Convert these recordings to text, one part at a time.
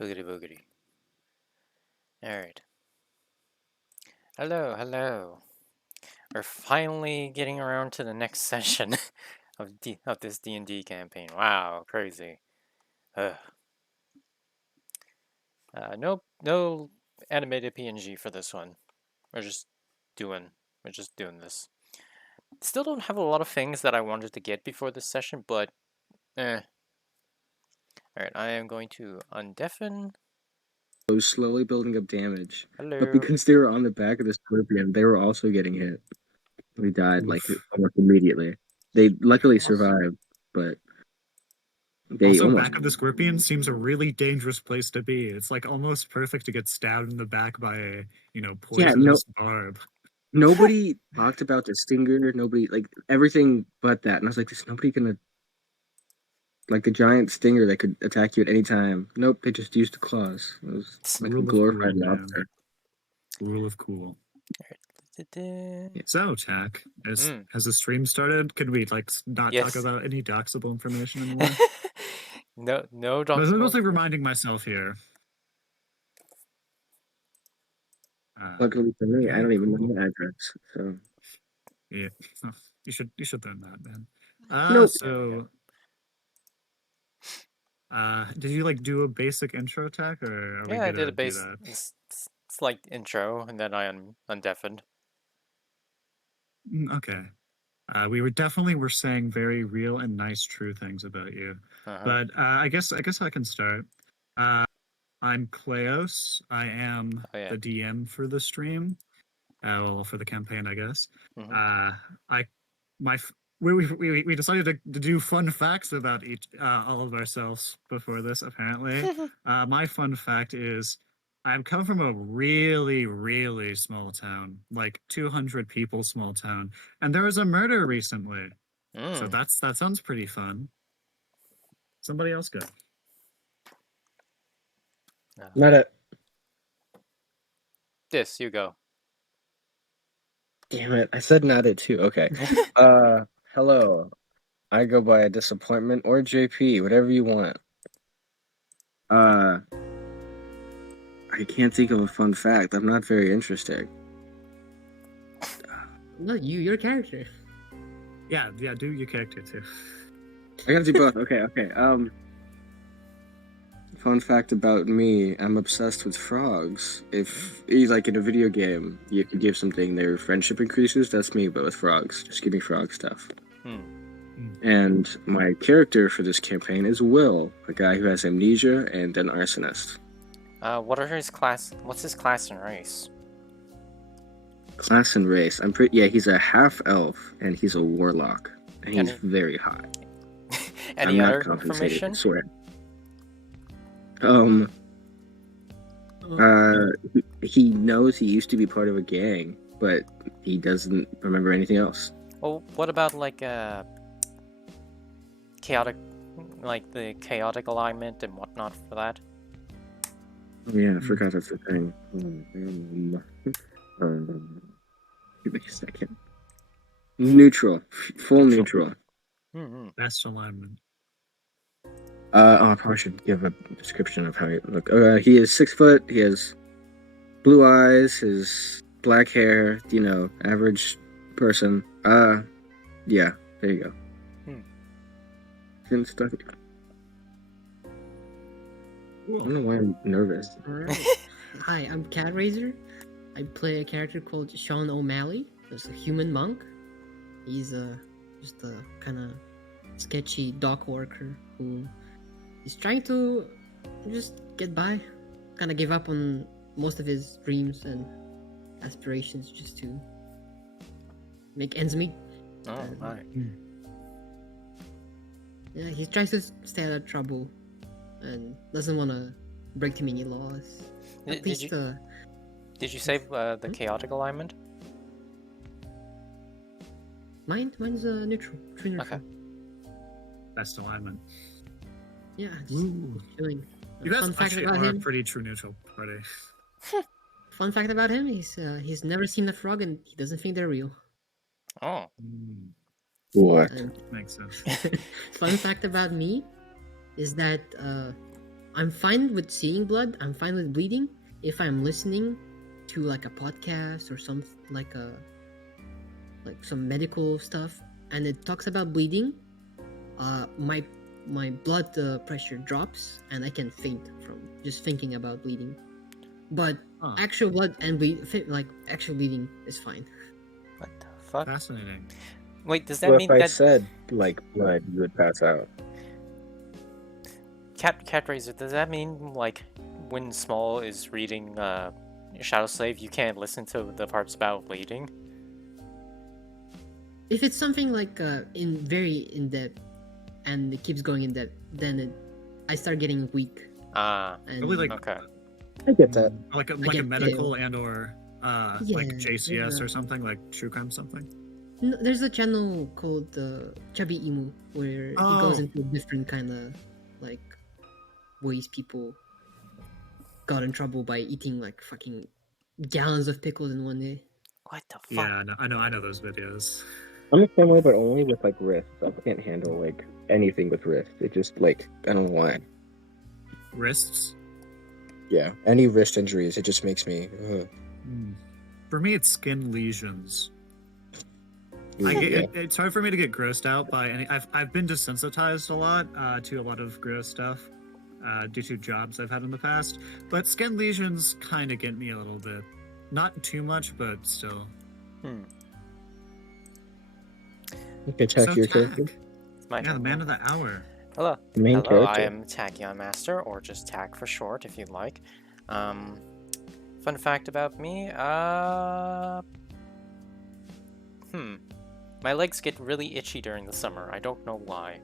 Boogity boogity. Alright. Hello. We're finally getting around to the next session of this D&D campaign. Wow, crazy. Ugh. No animated PNG for this one. We're just doing this. Still don't have a lot of things that I wanted to get before this session, but eh. Alright, I am going to undeafen. Was slowly building up damage. Hello. But because they were on the back of the scorpion, they were also getting hit. We died like almost immediately. They luckily survived, but they Also, almost back of the scorpion seems a really dangerous place to be. It's like almost perfect to get stabbed in the back by a, poisonous barb. Nobody talked about the stinger. Nobody like everything but that. And I was like, "There's nobody gonna like the giant stinger that could attack you at any time." Nope, they just used the claws. It was like a glorified lobster. Rule of cool. Yeah. So, Tack, has the stream started? Could we not Yes. talk about any doxable information anymore? no I was doxable. mostly reminding myself here. Luckily for me, I don't even know my address. So yeah, you should learn that, man. nope. So, did you do a basic intro attack, or are we Yeah, I gonna did a do base. that? It's like intro, and then I undeafened. Okay. We were saying very real and nice, true things about you. But I guess I can start. I'm Kleos. I am the DM for the stream. Well, for the campaign, I guess. We decided to do fun facts about all of ourselves before this. Apparently, my fun fact is I come from a really, really small town, like 200 people small town, and there was a murder recently. So that sounds pretty fun. Somebody else go. Not it. This, you go. Damn it! I said not it too. Okay. Hello. I go by a disappointment or JP, whatever you want. I can't think of a fun fact. I'm not very interesting. No, your character. Yeah, do your character too. I gotta do both. Okay. Fun fact about me, I'm obsessed with frogs. If you like in a video game, you could give something their friendship increases, that's me, but with frogs. Just give me frog stuff. And my character for this campaign is Will, a guy who has amnesia and an arsonist. What's his class and race? Class and race. He's a half elf and he's a warlock. And he's very hot. Any other information? I swear. He knows he used to be part of a gang, but he doesn't remember anything else. Well, what about chaotic, the chaotic alignment and whatnot for that? Oh yeah, I forgot that's the thing. Give me a second. Neutral, full neutral. Best alignment. I probably should give a description of how he look. He is 6 foot. He has blue eyes. His black hair. Average person. Yeah. There you go. Didn't stuck. I don't know why I'm nervous. Alright. Hi, I'm Cat Razor. I play a character called Sean O'Malley. He's a human monk. He's just a kind of sketchy dock worker who is trying to just get by. Kind of give up on most of his dreams and aspirations just to make ends meet. Oh, my. Yeah, he tries to stay out of trouble and doesn't want to break too many laws. Did you save the chaotic alignment? Mine's neutral. True neutral. Okay. Best alignment. Yeah, just chilling. You guys actually are a pretty true neutral party. Fun fact about him: he's never seen a frog and he doesn't think they're real. Oh. What? Makes sense. Fun fact about me is that I'm fine with seeing blood. I'm fine with bleeding. If I'm listening to like a podcast or some like some medical stuff and it talks about bleeding, my blood pressure drops and I can faint from just thinking about bleeding. But actual blood and like actual bleeding is fine. What the fuck? Fascinating. Wait, does that Well, mean if I that said like blood, you would pass out. Cat Razor? Does that mean like when Small is reading Shadow Slave, you can't listen to the parts about bleeding? If it's something like in very in depth and it keeps going in depth, then I start getting weak. And Probably like Okay. I get that. like a get medical pale. and or Yeah, like JCS yeah. or something, like true crime something. No, there's a channel called Chubby Emu where he goes Oh. into different kind of like ways people got in trouble by eating like fucking gallons of pickles in one day. What the fuck? Yeah, I know those videos. I'm the same way, but only with like wrists. I can't handle like anything with wrists. It just like I don't know why. Wrists. Yeah, any wrist injuries, it just makes me. For me, it's skin lesions. Yeah. It's hard for me to get grossed out by any. I've been desensitized a lot to a lot of gross stuff due to jobs I've had in the past. But skin lesions kind of get me a little bit. Not too much, but still. Okay, check your character. It's my Yeah, turn. the man of the hour. Hello. The main Hello, I character. am Tachyon Master, or just Tag for short, if you'd like. Fun fact about me, my legs get really itchy during the summer. I don't know why.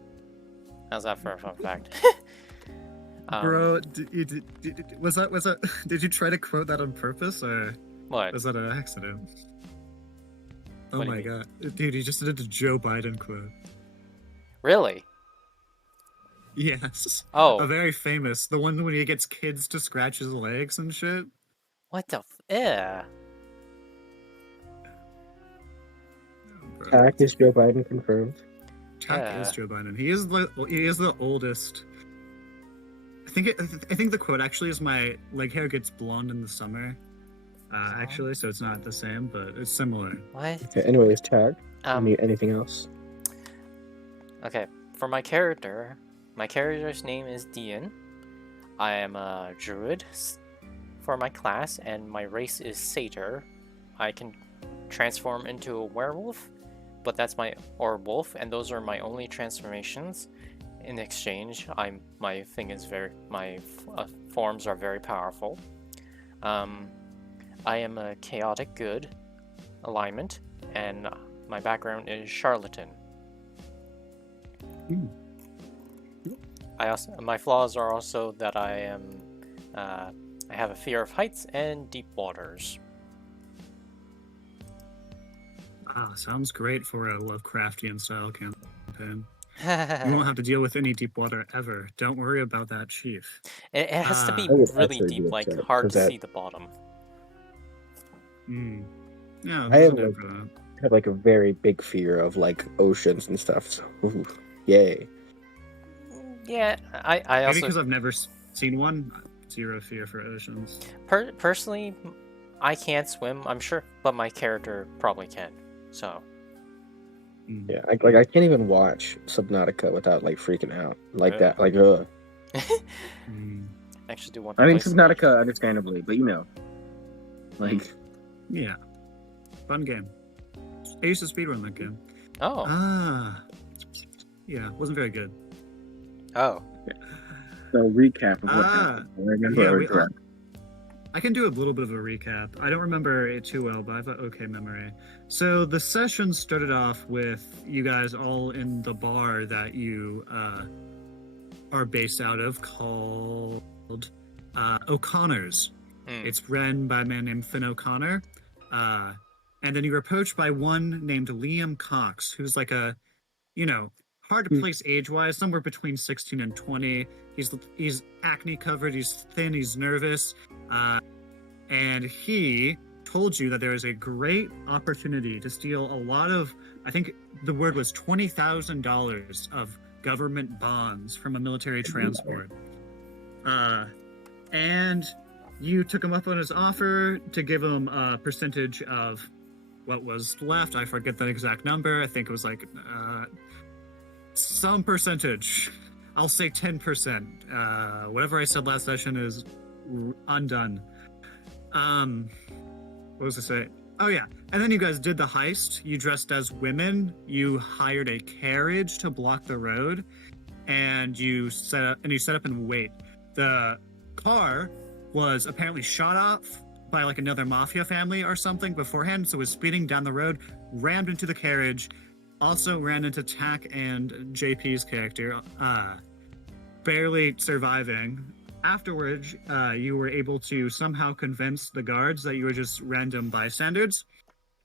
How's that for a fun fact? Bro, was that? Did you try to quote that on purpose, or What? was that an accident? Oh What do my you god, dude, you just did a Joe Biden quote. Really? Yes. Oh. A very famous, the one when he gets kids to scratch his legs and shit. What the yeah. Tack is Joe Biden confirmed. Tack is Joe Biden. He is the oldest. I think the quote actually is my leg hair gets blonde in the summer. Actually, so it's not the same, but it's similar. What? Okay, anyways, Tag. Anything else? Okay, for my character's name is Dian. I am a druid for my class, and my race is satyr. I can transform into a werewolf, but that's or wolf, and those are my only transformations. In exchange, my forms are very powerful. I am a chaotic good alignment, and my background is charlatan. My flaws are also that I have a fear of heights and deep waters. Sounds great for a Lovecraftian style campaign. You won't have to deal with any deep water ever. Don't worry about that, Chief. It has to be I would really actually deep, be like upset, hard 'cause to that- see the bottom. Yeah, I there's have a like, for that. have like a very big fear of like oceans and stuff. So, ooh, yay. Yeah, I Maybe also because I've never seen one. Zero fear for oceans. personally, I can't swim, I'm sure, but my character probably can. So Yeah, I can't even watch Subnautica without like freaking out like that. Like, I actually do want to I mean, play Subnautica, understandably, but you know, like, Yeah, fun game. I used to speedrun that game. Oh. Yeah, wasn't very good. Oh. so recap of what happened. I remember. I can do a little bit of a recap. I don't remember it too well, but I have an okay memory. So the session started off with you guys all in the bar that you are based out of called O'Connor's. It's run by a man named Finn O'Connor. And then you were approached by one named Liam Cox, who's like a, hard to place age-wise, somewhere between 16 and 20. He's acne covered, he's thin, he's nervous. And he told you that there is a great opportunity to steal a lot of, I think the word was $20,000 of government bonds from a military transport. And you took him up on his offer to give him a percentage of what was left. I forget the exact number. I think it was like some percentage. I'll say 10%. Whatever I said last session is undone. What was I saying? Oh yeah, and then you guys did the heist. You dressed as women. You hired a carriage to block the road, and you set up and wait. The car was apparently shot off by like another mafia family or something beforehand, so it was speeding down the road, rammed into the carriage, also ran into Tack and JP's character, barely surviving. Afterwards, you were able to somehow convince the guards that you were just random bystanders,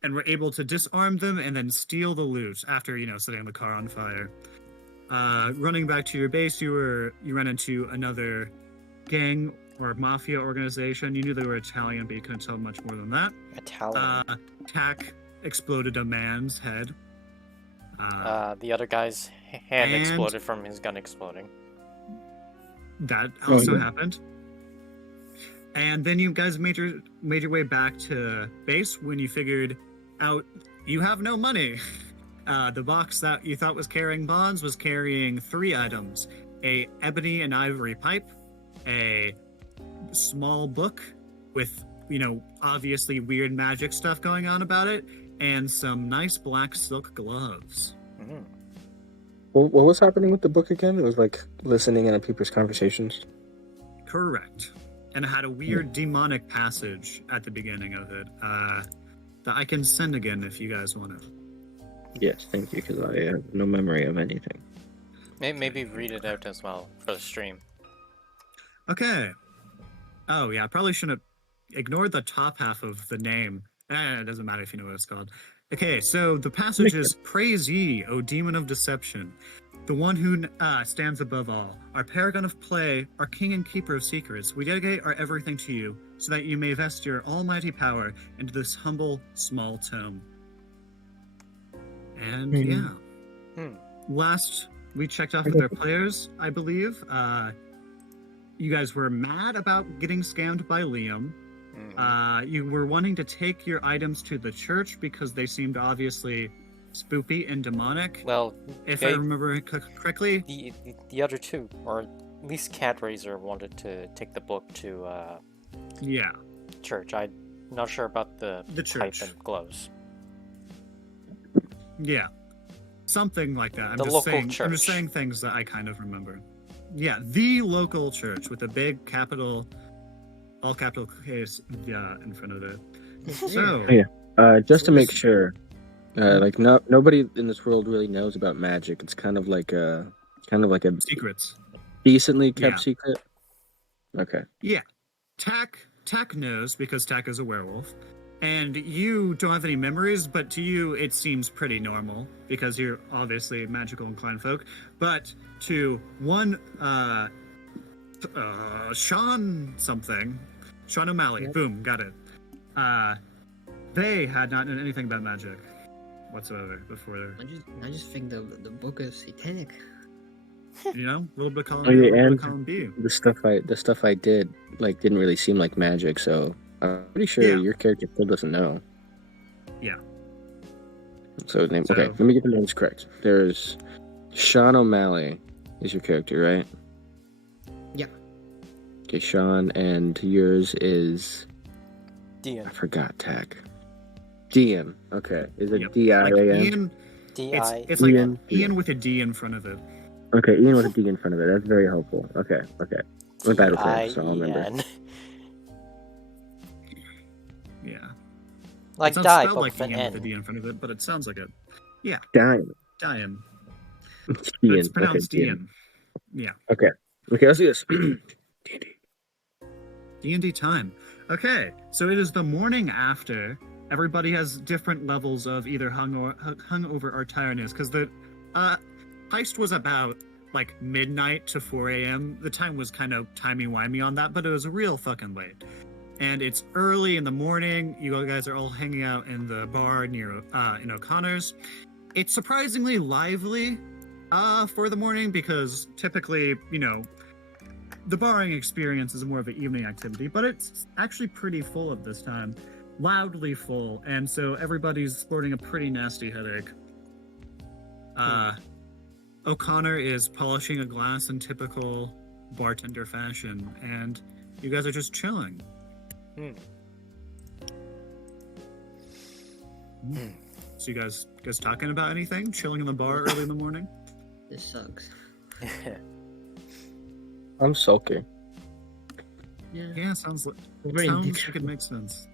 and were able to disarm them and then steal the loot after, setting the car on fire. Running back to your base, you ran into another gang or mafia organization. You knew they were Italian, but you couldn't tell much more than that. Italian. Tack exploded a man's head. The other guy's hand exploded from his gun exploding. That also happened. And then you guys made your way back to base when you figured out you have no money. The box that you thought was carrying bonds was carrying 3 items: a ebony and ivory pipe, a small book with, obviously weird magic stuff going on about it, and some nice black silk gloves. Mm. What was happening with the book again? It was like listening in on people's conversations. Correct. And it had a weird demonic passage at the beginning of it that I can send again if you guys want it. Yes, thank you, because I have no memory of anything. Maybe read it out as well for the stream. Okay. Oh, yeah, I probably shouldn't have ignored the top half of the name. It doesn't matter if you know what it's called. Okay, so the passage is, "Praise ye, O demon of deception, the one who stands above all, our paragon of play, our king and keeper of secrets. We dedicate our everything to you, so that you may vest your almighty power into this humble, small tome." And last we checked off with our players, I believe, you guys were mad about getting scammed by Liam. You were wanting to take your items to the church because they seemed obviously spoopy and demonic. Well, if I remember correctly, the other two, or at least Cat Razor, wanted to take the book to church. I'm not sure about the church pipe and gloves. Yeah, something like that. I'm just saying things that I kind of remember. Yeah, the local church with a big capital, all capital case, in front of it. So, just to make sure, nobody in this world really knows about magic. It's kind of like a secrets, decently kept secret. Okay. Yeah, Tack knows because Tack is a werewolf. And you don't have any memories, but to you it seems pretty normal because you're obviously magical inclined folk. But to one, Sean O'Malley, boom, got it. They had not known anything about magic whatsoever before. I just think the book is satanic. A little bit of column B. The stuff I did didn't really seem like magic, so. I'm pretty sure your character still doesn't know. Yeah. So let me get the names correct. There's Sean O'Malley is your character, right? Yeah. Okay, Sean, and yours is... Dian. I forgot, Tack. Dian. Okay. Is it D-I-A-N? D-I. It's like Ian with a D in front of it. Okay, Ian with a D in front of it. That's very helpful. Okay. I'm bad with names, so I'll remember. Yeah. Like it's not die, spelled but like with an Ian N. with a D in front of it, but it sounds like it. Yeah. Dian. It's pronounced Dian. Yeah. Okay, let's do this. D&D time. Okay, so it is the morning after. Everybody has different levels of either hungover or tiredness, because the heist was about midnight to 4 a.m. The time was kind of timey-wimey on that, but it was real fucking late. And it's early in the morning. You guys are all hanging out in the bar near in O'Connor's. It's surprisingly lively for the morning because typically, the barring experience is more of an evening activity, but it's actually pretty full at this time, loudly full, and so everybody's sporting a pretty nasty headache. O'Connor is polishing a glass in typical bartender fashion, and you guys are just chilling. So you guys talking about anything? Chilling in the bar early in the morning? This sucks. I'm sulky. Yeah, sounds like Very it makes sense.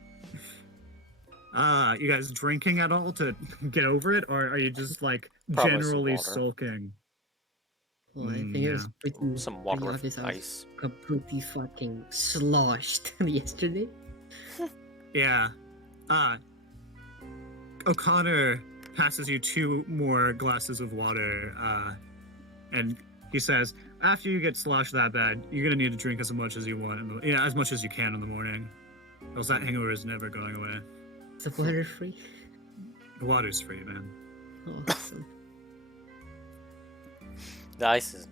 You guys drinking at all to get over it, or are you just like Probably some generally water. sulking? Well, I think it was pretty, Some water pretty with obvious. I was ice. completely fucking sloshed yesterday. Yeah. O'Connor passes you 2 more glasses of water, and he says, after you get sloshed that bad, you're gonna need to drink as much as you want, as much as you can in the morning. Else that hangover is never going away. Is the water free? The water's free, man. Oh, awesome. The ice is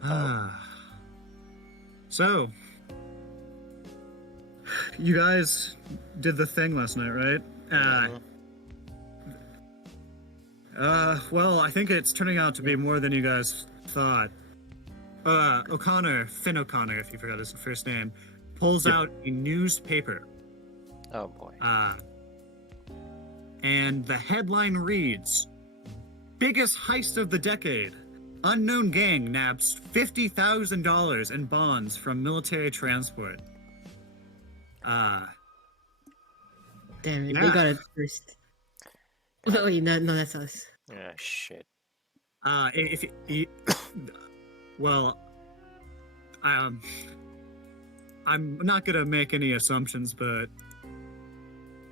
So, you guys did the thing last night, right? Well, I think it's turning out to be more than you guys thought. Finn O'Connor, if you forgot his first name, pulls out a newspaper. Oh boy. And the headline reads, "Biggest heist of the decade. Unknown gang nabs $50,000 in bonds from military transport." Damn it, Yeah. we got it first. Oh, wait, no, that's us. Yeah, shit. If you, well, I'm not gonna make any assumptions, but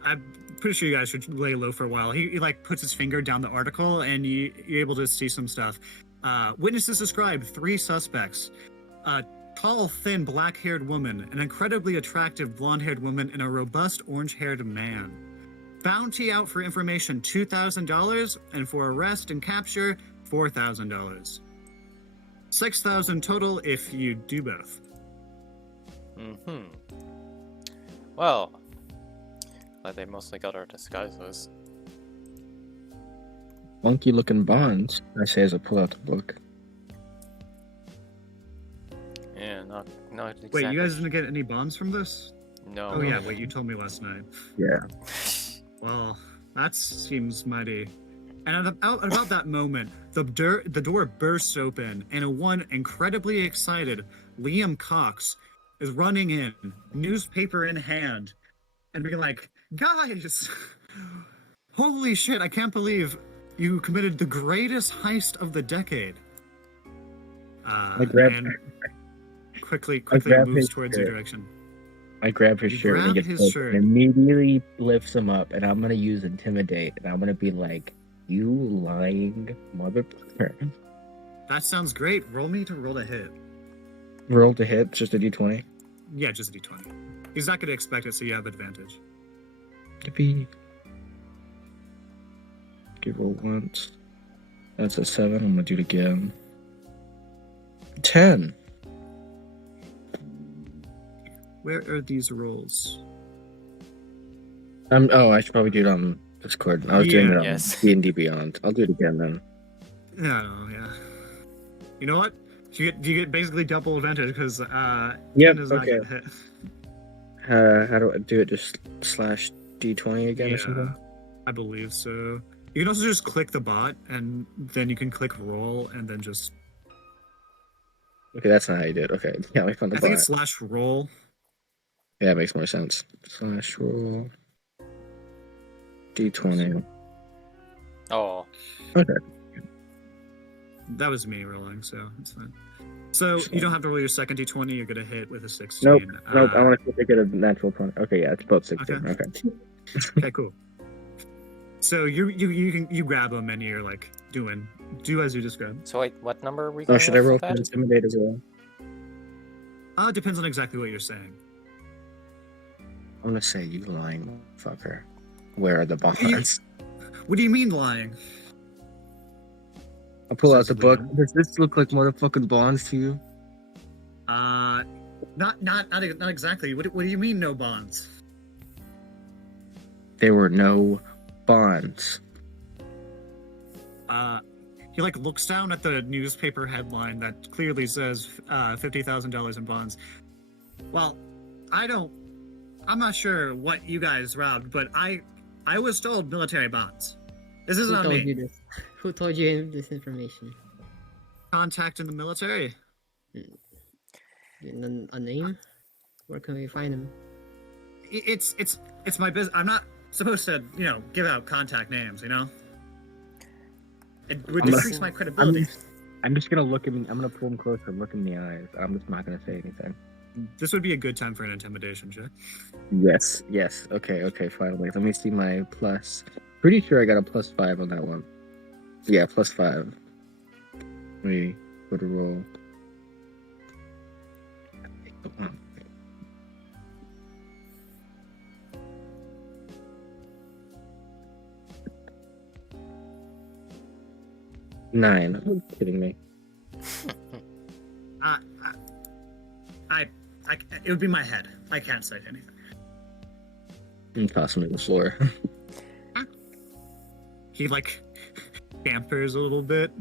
I'm pretty sure you guys should lay low for a while. He like puts his finger down the article, and you're able to see some stuff. Witnesses described 3 suspects: a tall, thin, black-haired woman, an incredibly attractive blonde-haired woman, and a robust, orange-haired man. Bounty out for information $2,000, and for arrest and capture $4,000. $6,000 total if you do both. Well, glad they mostly got our disguises. Funky looking bonds, I say as I pull out the book. Yeah, not exactly. Wait, you guys didn't get any bonds from this? No. Oh yeah, wait, you told me last night. Yeah. Well, that seems mighty. And at about that moment, the door bursts open, and one incredibly excited Liam Cox is running in, newspaper in hand, and being like, "Guys, holy shit! I can't believe you committed the greatest heist of the decade." And quickly moves towards your direction. I grab his shirt and he grab gets his pissed shirt. and immediately lifts him up, and I'm gonna use intimidate, and I'm gonna be like, "You lying motherfucker!" That sounds great. Roll me to roll a hit. Roll to hit, just a d20. Yeah, just a d20. He's not going to expect it, so you have advantage. Yippee. Okay, roll once. That's a 7. I'm gonna do it again. 10. Where are these rolls? Oh, I should probably do it on Discord. I was doing it on Yes. D&D Beyond. I'll do it again then. Yeah. You know what? You get basically double advantage because Yep, Ken is not okay. gonna hit. How do I do it? Just slash D20 again or something? I believe so. You can also just click the bot, and then you can click roll, and then just. Okay, that's not how you do it. Okay, yeah, we found the I think bot. it's slash roll. Yeah, it makes more sense. Slash roll. D20. Oh. Okay. That was me rolling, so it's fine. So you don't have to roll your second d20. You're gonna hit with a 16. Nope. I want to get a natural 20. Okay, yeah, it's both 16. Okay. Okay, cool. So you grab them and you're like do as you described. So wait, what number are we Oh, going should I with roll for for that? intimidate as well? It depends on exactly what you're saying. I'm gonna say, you lying fucker. Where are the bonds? What do you mean lying? I'll pull out the Says book. Liam. Does this look like motherfucking bonds to you? Not exactly. What do you mean no bonds? There were no bonds. He like looks down at the newspaper headline that clearly says $50,000 in bonds. Well, I'm not sure what you guys robbed, but I was told military bonds. This isn't Who on told me. you this? Who told you this information? Contact in the military. A name? Where can we find him? It's my business. I'm not supposed to, give out contact names. It would decrease my credibility. I'm just gonna look him. I'm gonna pull him closer and look in the eyes. I'm just not gonna say anything. This would be a good time for an intimidation check. Yes. Okay. Finally, let me see my plus. Pretty sure I got a +5 on that one. Yeah, +5. Let me go to roll. Oh. 9. Are you kidding me? It would be my head. I can't say anything. And toss him to the floor. He like scampers a little bit.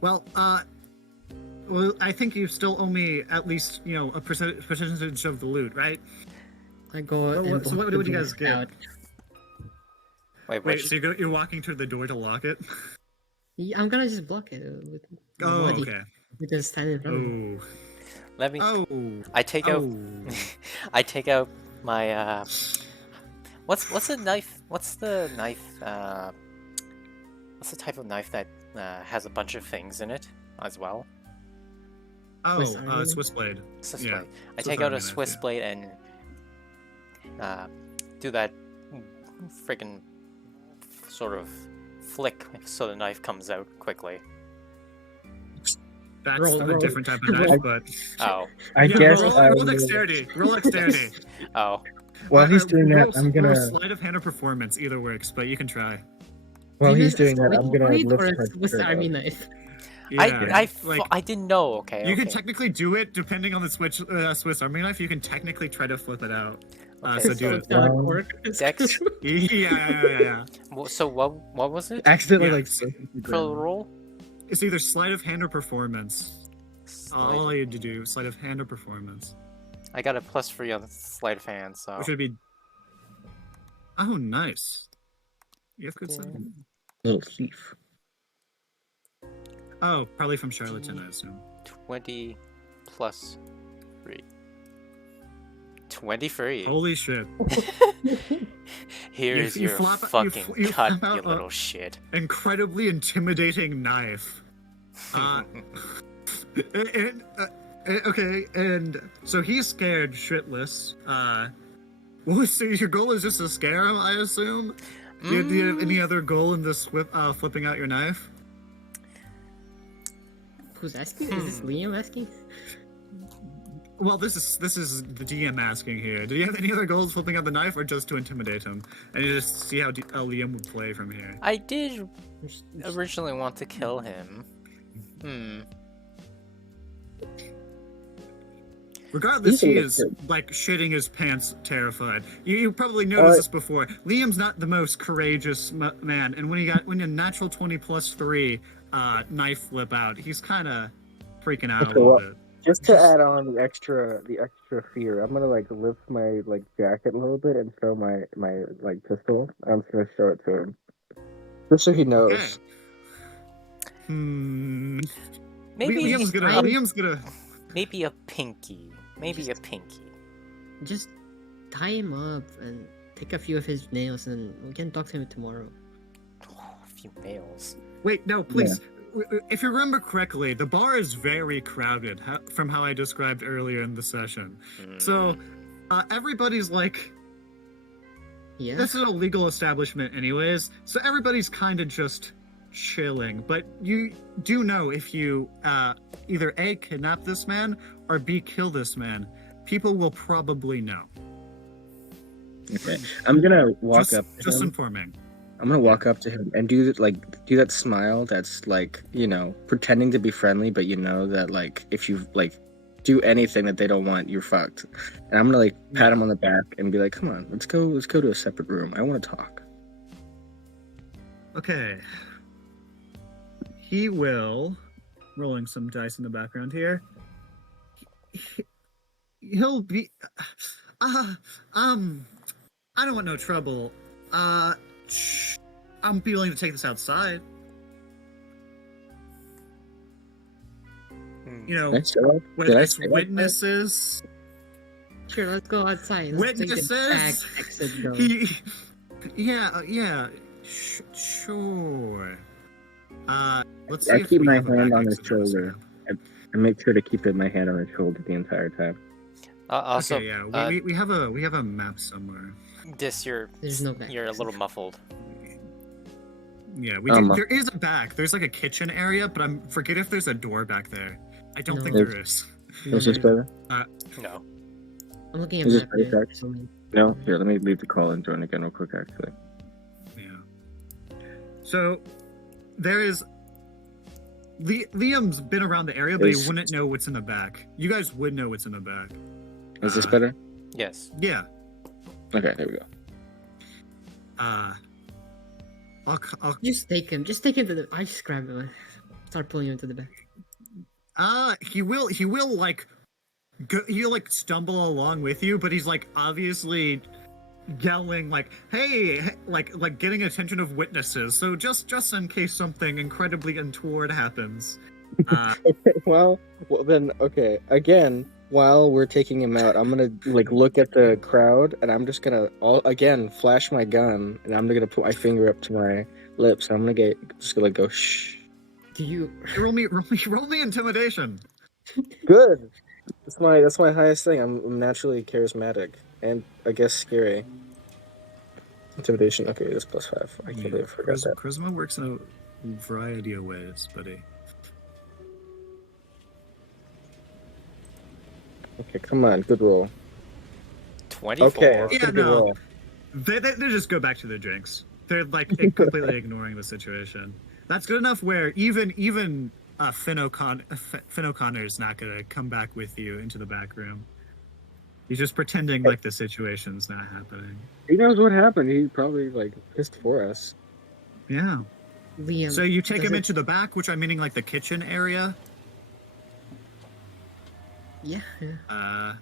Well, I think you still owe me at least, a percentage of the loot, right? I go. So what would you guys get? Out. Wait, So you're walking to the door to lock it? Yeah, I'm gonna just block it with Oh, body. okay. We just stand in front of him. Oh. let me. Oh. I take out. Oh. I take out my. What's the knife? What's the knife? What's the type of knife that has a bunch of things in it as well? Oh, Swiss Swiss blade. Swiss Yeah, blade. I Swiss take out Army a knife, Swiss yeah. blade and do that freaking sort of flick so the knife comes out quickly. That's Roll. a different type of knife, but Oh, I guess. roll dexterity. Roll dexterity. oh. While he's doing that, I'm roll gonna. sleight of hand or performance. Either works, but you can try. While Even he's a doing that, I'm sword gonna blade lift or my a Swiss shirt Army up. knife. Yeah, I didn't know. Okay. You can okay. technically do it depending on the Swiss Army knife. You can technically try to flip it out. Okay, So do it. Dex. Yeah. So what was it? Accidentally, Yeah. like. For the roll? It's either sleight of hand or performance. All Sleight. you had to do, sleight of hand or performance. I got a +3 on sleight of hand, so. Which would be. Oh, nice. You have good Yeah. sleight. Little thief. Oh, probably from Charlatan, I assume. 20 plus 3. 23. Holy shit. Here You- is you your flop- you fucking fl- you cut, flap you out little shit. Incredibly intimidating knife. Okay, and so he's scared shitless. So your goal is just to scare him, I assume? Do you have any other goal in this flipping out your knife? Who's asking? Is this Liam asking? Well, this is the DM asking here. Do you have any other goals flipping out the knife, or just to intimidate him and you just see how Liam would play from here? I did originally want to kill him. Regardless, he is like shitting his pants, terrified. You probably noticed this before. Liam's not the most courageous man, and when a natural 20 plus 3 knife flip out, he's kind of freaking out a little bit. Just to add on the extra fear, I'm gonna like lift my like jacket a little bit and show my like pistol. I'm just gonna show it to him, just so he knows. Okay. Maybe Liam's gonna. maybe a pinky. Maybe a pinky. Just tie him up and take a few of his nails, and we can talk to him tomorrow. Oh, a few nails. Wait, no, please. If you remember correctly, the bar is very crowded from how I described earlier in the session. So everybody's like, Yeah. this is a legal establishment anyways, so everybody's kind of just chilling. But you do know if you either A, kidnap this man, or B, kill this man, people will probably know. Okay, I'm gonna walk up to Just him. informing. I'm gonna walk up to him and do that smile that's like, pretending to be friendly, but you know that like if you like do anything that they don't want, you're fucked. And I'm gonna like pat him on the back and be like, come on, let's go to a separate room. I want to talk. Okay. He will, rolling some dice in the background here. He'll be, I don't want no trouble. I'm be willing to take this outside. You know, witness witnesses. Sure, let's go outside. Let's take the Witnesses. back exit door. Yeah. Sure. Let's see I if keep we my have a hand back on his exit door. shoulder. I make sure to keep my hand on his shoulder the entire time. Also, Okay, yeah, we have a map somewhere. There's no back you're a exit. little muffled. Yeah, we do. There is a back. There's like a kitchen area, but I forget if there's a door back there. I don't think No. there is. Is this better? No. I'm looking at Is this map better, here. Jax? No? Here, let me leave the call and join again real quick, actually. Yeah. So there is. Liam's been around the area, but he wouldn't know what's in the back. You guys would know what's in the back. Is this better? Yes. Yeah. Okay, there we go. I'll Just take him. Just take him to the. I just grab him. Start pulling him to the back. he will like he'll like stumble along with you, but he's like obviously yelling like, "Hey!" like getting attention of witnesses. So just in case something incredibly untoward happens. Okay, well then, okay. Again, while we're taking him out, I'm gonna like look at the crowd, and I'm just gonna again flash my gun, and I'm gonna put my finger up to my lips. And I'm gonna go shh. Do you? roll me intimidation. Good. That's my highest thing. I'm naturally charismatic and I guess scary. Intimidation. Okay, that's +5. I can't believe I forgot that. Charisma works in a variety of ways, buddy. Okay, come on, good roll. 24. Okay, Yeah, good no. roll. They just go back to their drinks. They're like completely ignoring the situation. That's good enough where even Finn O'Connor's not gonna come back with you into the back room. He's just pretending like the situation's not happening. He knows what happened. He probably like pissed for us. Yeah. Liam. So you take does him it- into the back, which I'm meaning like the kitchen area. Yeah.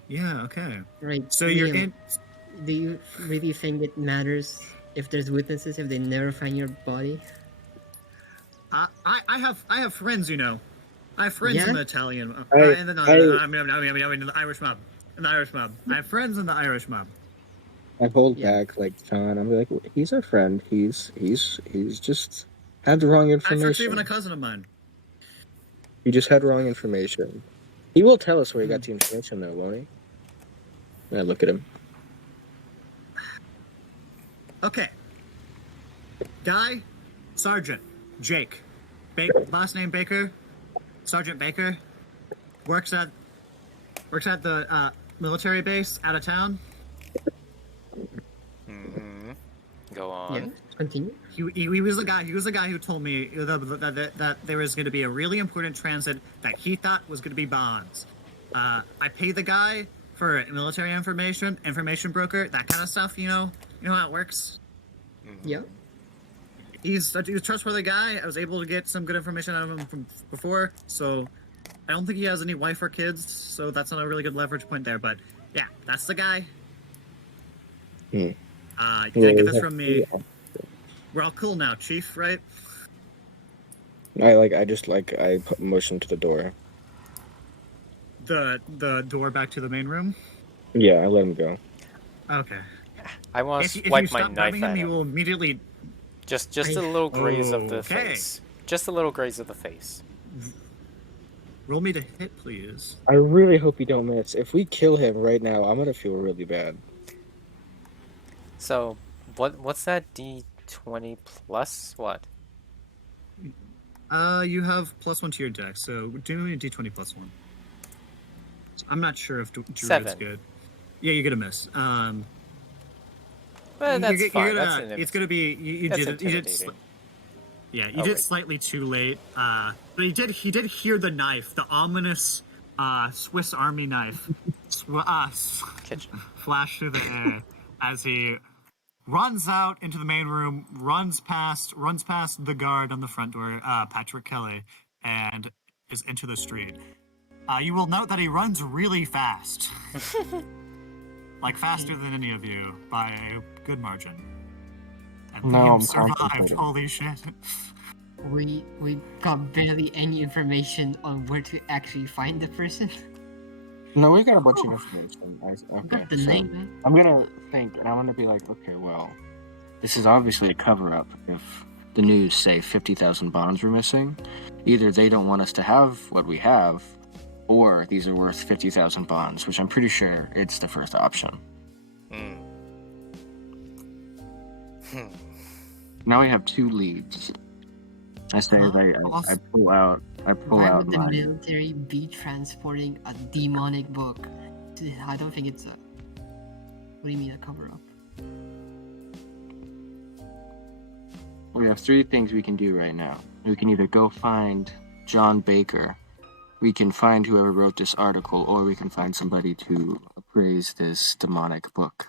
Yeah. Okay. Right. So you're Liam, in. Do you really think it matters if there's witnesses if they never find your body? I have friends, you know. I have friends Yeah? in the Italian. In the Irish mob. In the Irish mob. I have friends in the Irish mob. I hold Yeah. back like John. I'm like, he's our friend. He's just had the wrong That's information. actually even a cousin of mine. He just had wrong information. He will tell us where he got the information, though, won't he? And I look at him. Okay. Guy, Sergeant, Jake. Last name Baker. Sergeant Baker. Works at the military base out of town. Mm-hmm. Go on. Yeah. Continue. He was the guy. He was the guy who told me that there was going to be a really important transit that he thought was going to be bonds. I pay the guy for military information broker, that kind of stuff. You know how it works. Yeah. He's a trustworthy guy. I was able to get some good information out of him from before, so I don't think he has any wife or kids. So that's not a really good leverage point there. But yeah, that's the guy. You gotta get this from me. We're all cool now, Chief, right? I motion to the door. The door back to the main room. Yeah, I let him go. Okay. I want If to you wipe my stop knife grabbing him, at you him. will immediately. Just a little graze of the Okay. face. Just a little graze of the face. Roll me to hit, please. I really hope you don't miss. If we kill him right now, I'm gonna feel really bad. So, what's that D20 plus what? You have +1 to your dex, so do me a D20 +1. I'm not sure if Druid's 7. good. Yeah, you're gonna miss. Well, that's you're fine. gonna, it's gonna be you that's did intimidating. yeah, you Oh, did wait. slightly too late. But he did hear the knife, the ominous Swiss Army knife Kitchen. flash through the air as he runs out into the main room, runs past the guard on the front door, Patrick Kelly, and is into the street. You will note that he runs really fast. Like faster than any of you by a good margin. And No, Liam I'm survived. concentrating. Holy shit. We got barely any information on where to actually find the person. No, we got a bunch of information. We Okay, got the so name. I'm gonna think, and I'm gonna be like, okay, well, this is obviously a cover-up. If the news say 50,000 bonds were missing, either they don't want us to have what we have, or these are worth 50,000 bonds, which I'm pretty sure it's the first option. Now we have 2 leads. I say Huh? I pull out Why out would the my. military be transporting a demonic book? I don't think it's a. What do you mean a cover-up? We have 3 things we can do right now. We can either go find John Baker, we can find whoever wrote this article, or we can find somebody to appraise this demonic book.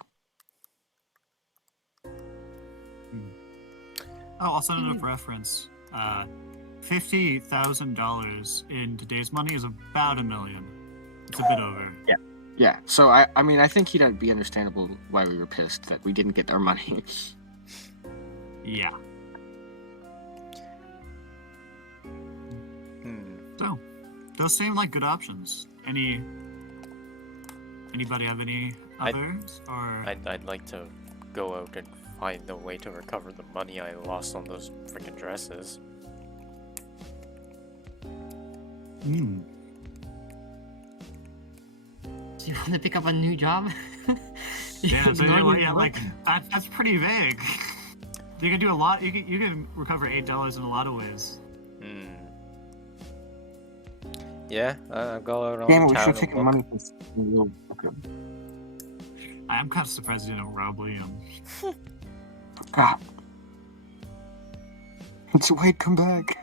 Oh, also another reference. $50,000 in today's money is about $1 million. It's a bit over. Yeah, so I mean, I think he'd be understandable why we were pissed that we didn't get our money. Yeah. So, those seem like good options. Anybody have any others? I'd like to go out and find a way to recover the money I lost on those freaking dresses. Hmm. Do you want to pick up a new job? Yeah, so Ignore yeah, your like book? that's pretty vague. You can do a lot. You can recover $8 in a lot of ways. Yeah, I'll go out on Damn it, the we town should and take the look. money for real. Okay. I'm kind of surprised you didn't rob Liam. God. It's Wade, come back.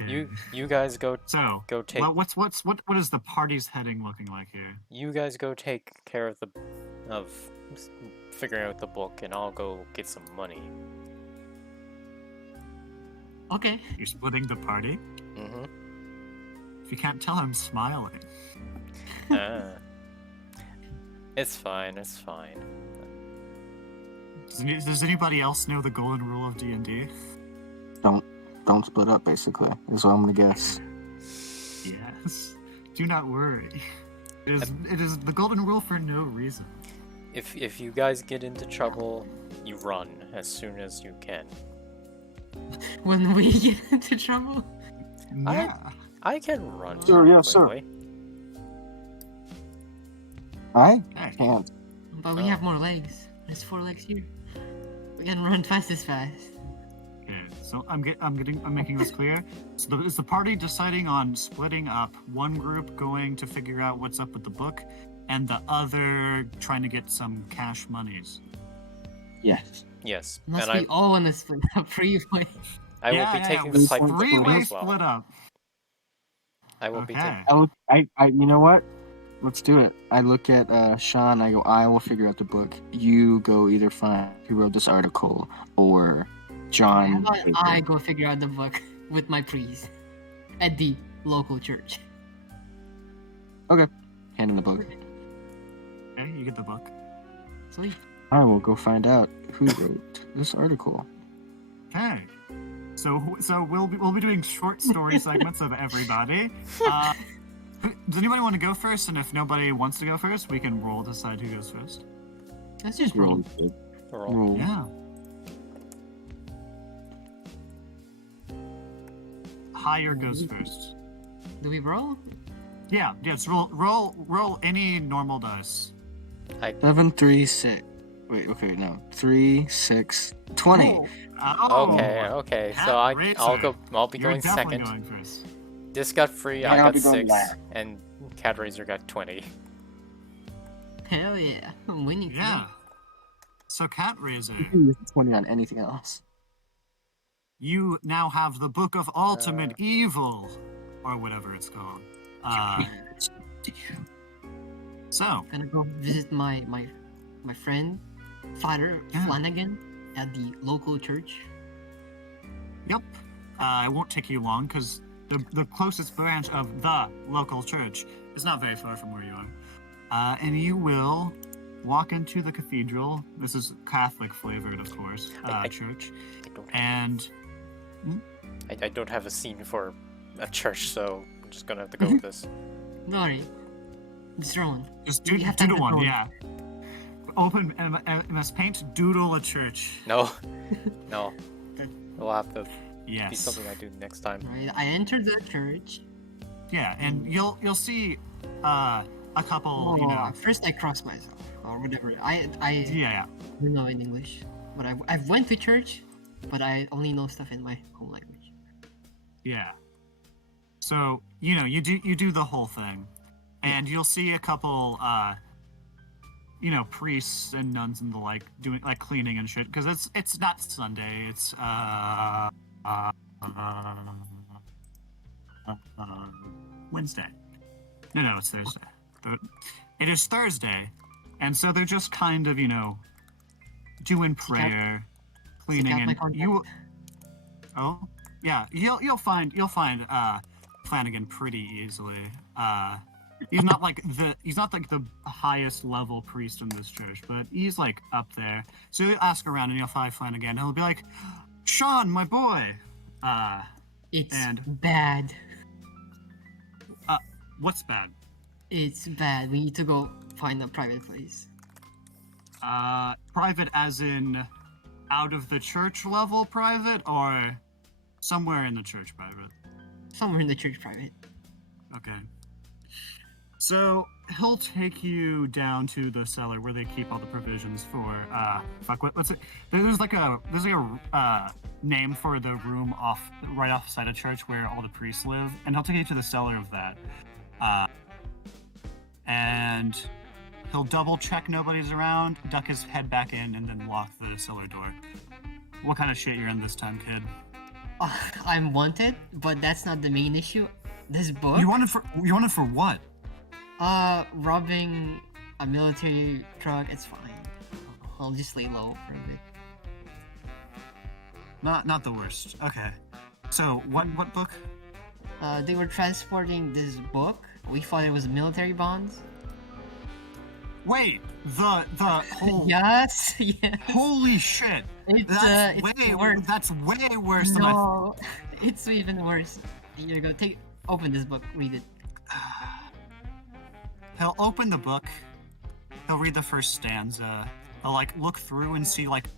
Okay. You guys go take. What is the party's heading looking like here? You guys go take care of figuring out the book, and I'll go get some money. Okay. You're splitting the party? Mm-hmm. If you can't tell, I'm smiling. It's fine. It's fine. Does anybody else know the golden rule of D&D? Don't split up, basically, is what I'm gonna guess. Yes. Do not worry. It is the golden rule for no reason. If you guys get into trouble, you run as soon as you can. When we get into trouble? Yeah. I can run. Sir, yes, sir. quickly. I Okay. can't. But we have more legs. There's 4 legs here. We can run twice as fast. Okay, so I'm making this clear. So is the party deciding on splitting up? One group going to figure out what's up with the book, and the other trying to get some cash monies. Yes. Yes, Must and we all want to split up freeway? I will be taking the pipe with me Three-way as well. split up. I will be taking. Okay. You know what? Let's do it. I look at Sean. I go, I will figure out the book. You go either find who wrote this article or How John. about Baker. I go figure out the book with my priest at the local church? Hand in the book. Okay, you get the book. Sweet. I will go find out who wrote this article. Okay. So we'll be doing short story segments of everybody. Does anybody want to go first? And if nobody wants to go first, we can roll to decide who goes first. Let's just roll. Roll. Yeah. Higher goes first. Do we roll? Yeah, just roll any normal dice. 7, 3, 6. Wait, okay, no. 3, 6, 20. Okay. So I'll be You're going definitely second. going first. This got 3. And I I'll got be going 6, last. and Cat Razor got 20. Hell yeah. I'm winning. Yeah. So Cat Razor, You can use 20 on anything else. you now have the Book of Ultimate Evil, or whatever it's called. So, Gonna go visit my friend, Father Yeah. Flanagan, at the local church. yep. It won't take you long because the closest branch of the local church is not very far from where you are. And you will walk into the cathedral. This is Catholic flavored, of course, church. I don't have, And I don't have a scene for a church, so I'm just gonna have to go with this. No worry. It's Rowan. just We have time doodle to one, go. yeah. Open and must paint, doodle a church. No, no. That- It'll have to be Yes. something I do next time. Right. I entered the church. Yeah, and you'll see a couple, First I cross myself or whatever. I yeah. don't know in English, but I've went to church, but I only know stuff in my home language. Yeah. So, you do the whole thing. And you'll see a couple priests and nuns and the like doing like cleaning and shit because it's not Sunday, it's Wednesday. No, it's Thursday. It is Thursday. And so they're just kind of, doing prayer, cleaning, out my and contact. you. Oh, yeah. You'll find Flanagan pretty easily. He's not like the highest level priest in this church, but he's like up there. So you'll ask around and you'll find Flanagan. He'll be like, "Sean, my boy." It's And- bad. What's bad? It's bad. We need to go find a private place. Private as in out of the church level private or somewhere in the church private? Somewhere in the church private. Okay. So he'll take you down to the cellar where they keep all the provisions for what's it? There's like a name for the room right offside a church where all the priests live, and he'll take you to the cellar of that. And he'll double check nobody's around, duck his head back in, and then lock the cellar door. What kind of shit you're in this time, kid? I'm wanted, but that's not the main issue. This book? You wanted for what? Robbing a military truck. It's fine. I'll just lay low for a bit. Not the worst. Okay. So what book? They were transporting this book. We thought it was military bonds. Wait, the whole Yes, yes. holy shit! That's It's worse. that's way worse than I. No, it's even worse. Here you go. Open this book. Read it. He'll open the book. He'll read the first stanza. He'll like look through and see like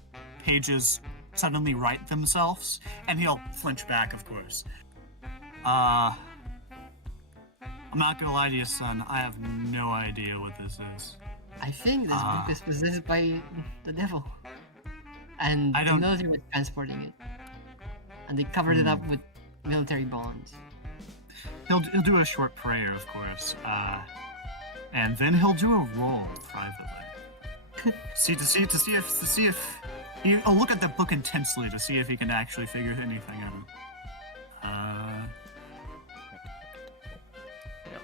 pages suddenly right themselves, and he'll flinch back, of course. I'm not gonna lie to you, son. I have no idea what this is. I think this book is possessed by the devil, and I the don't- military was transporting it, and they covered it up with military bonds. He'll do a short prayer, of course, and then he'll do a roll privately. to see if he'll look at the book intensely to see if he can actually figure anything out.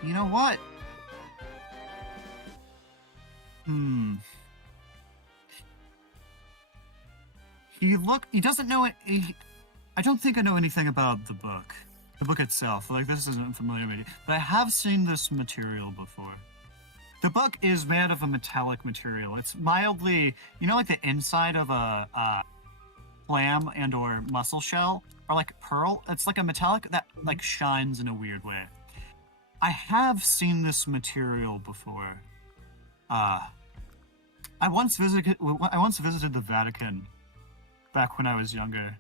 You know what? He doesn't know it. I don't think I know anything about the book. The book itself. Like, this isn't familiar to me. But I have seen this material before. The book is made of a metallic material. It's mildly, like the inside of a clam and or mussel shell, or like pearl. It's like a metallic that like shines in a weird way. I have seen this material before. I once visited the Vatican back when I was younger.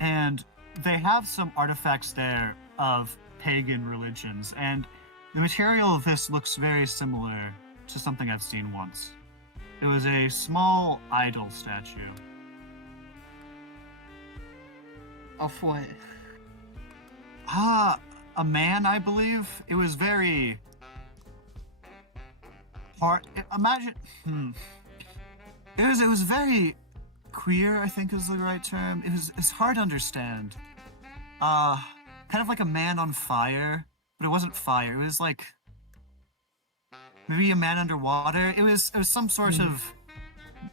And they have some artifacts there of pagan religions, and the material of this looks very similar to something I've seen once. It was a small idol statue. Of what? A man, I believe. It was very hard. Imagine. It was very queer, I think is the right term. It's hard to understand. Kind of like a man on fire, but it wasn't fire. It was like maybe a man underwater. It was some sort of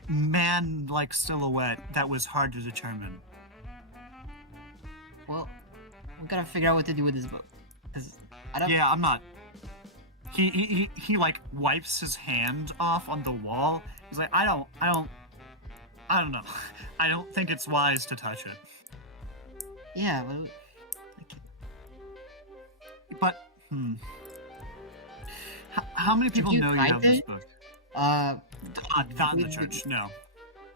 man-like silhouette that was hard to determine. Well, we gotta figure out what to do with this book. Cause I don't. Yeah, I'm not. He like wipes his hand off on the wall. He's like, I don't know. I don't think it's wise to touch it. Yeah, well, But how many people you know you find have this it? book? uh, Not in the church. No.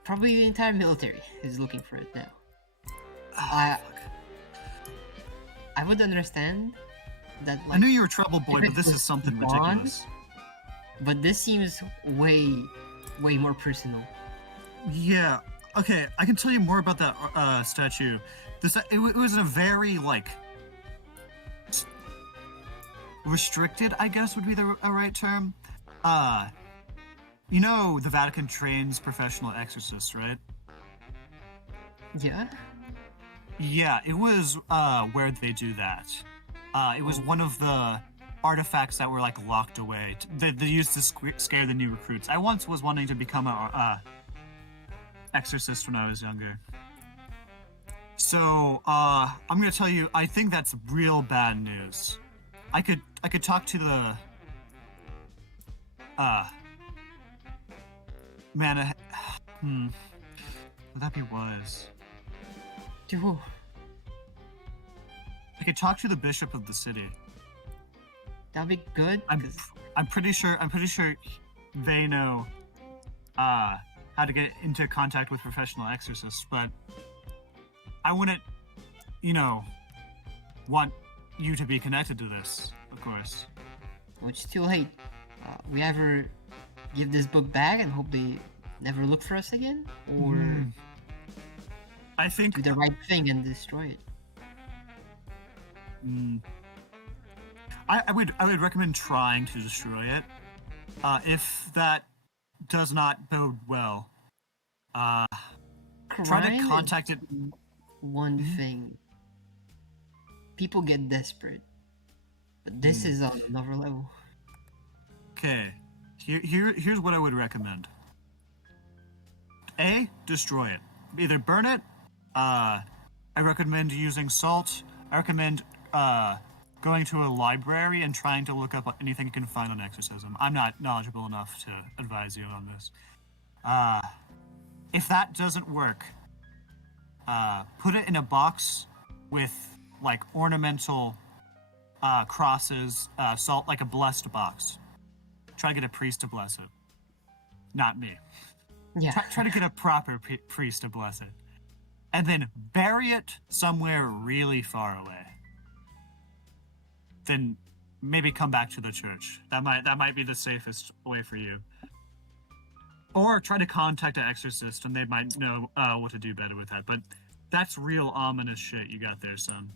probably the entire military is looking for it now. Ah, fuck. I would understand that. I Like, knew you were Trouble Boy, if it but this was is something gone, ridiculous. but this seems way more personal. Yeah. Okay, I can tell you more about that statue. It was a very like restricted, I guess would be the right term. You know the Vatican trains professional exorcists, right? Yeah. Yeah, it was where they do that. It was one of the artifacts that were like locked away. They used to scare the new recruits. I once was wanting to become a exorcist when I was younger. So I'm gonna tell you, I think that's real bad news. I could talk to the man. Would that be wise? Dude. I could talk to the bishop of the city. That'd be good. I'm pretty sure they know how to get into contact with professional exorcists, but I wouldn't, want you to be connected to this, of course. Which too late. We either give this book back and hope they never look for us again, or I think do the right thing and destroy it. I would recommend trying to destroy it. If that does not bode well, try to Crime contact is it. one thing. People get desperate, but this is on another level. Okay, here's what I would recommend. A, destroy it. Either burn it. I recommend using salt. I recommend going to a library and trying to look up anything you can find on exorcism. I'm not knowledgeable enough to advise you on this. If that doesn't work, put it in a box with like ornamental crosses, salt, like a blessed box. Try to get a priest to bless it. Not me. Yeah. Try to get a proper priest to bless it. And then bury it somewhere really far away. Then maybe come back to the church. That might be the safest way for you. Or try to contact an exorcist, and they might know what to do better with that. But that's real ominous shit you got there, son.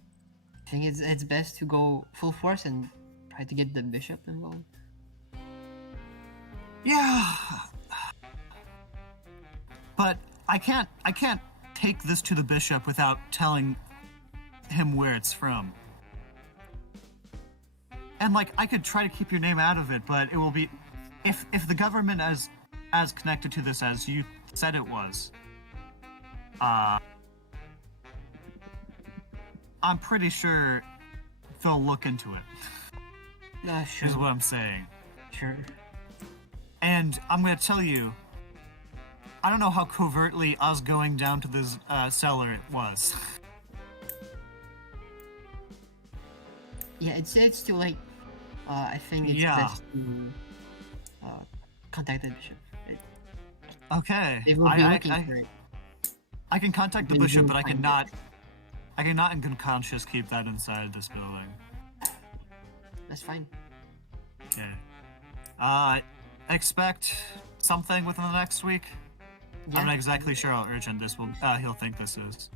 I think it's best to go full force and try to get the bishop involved. Yeah. But I can't take this to the bishop without telling him where it's from. And like I could try to keep your name out of it, but it will be if the government as connected to this as you said it was. I'm pretty sure they'll look into it. Sure. Is what I'm saying. Sure. And I'm gonna tell you, I don't know how covertly us going down to this cellar it was. Yeah, it's too late. I think it's Yeah. best to contact the bishop. Okay. They will be looking for it. I can contact the Then bishop, you'll but I find cannot in good conscience keep that inside this building. That's fine. Okay. Expect something within the next week. Yeah. I'm not exactly sure how urgent this will. He'll think this is.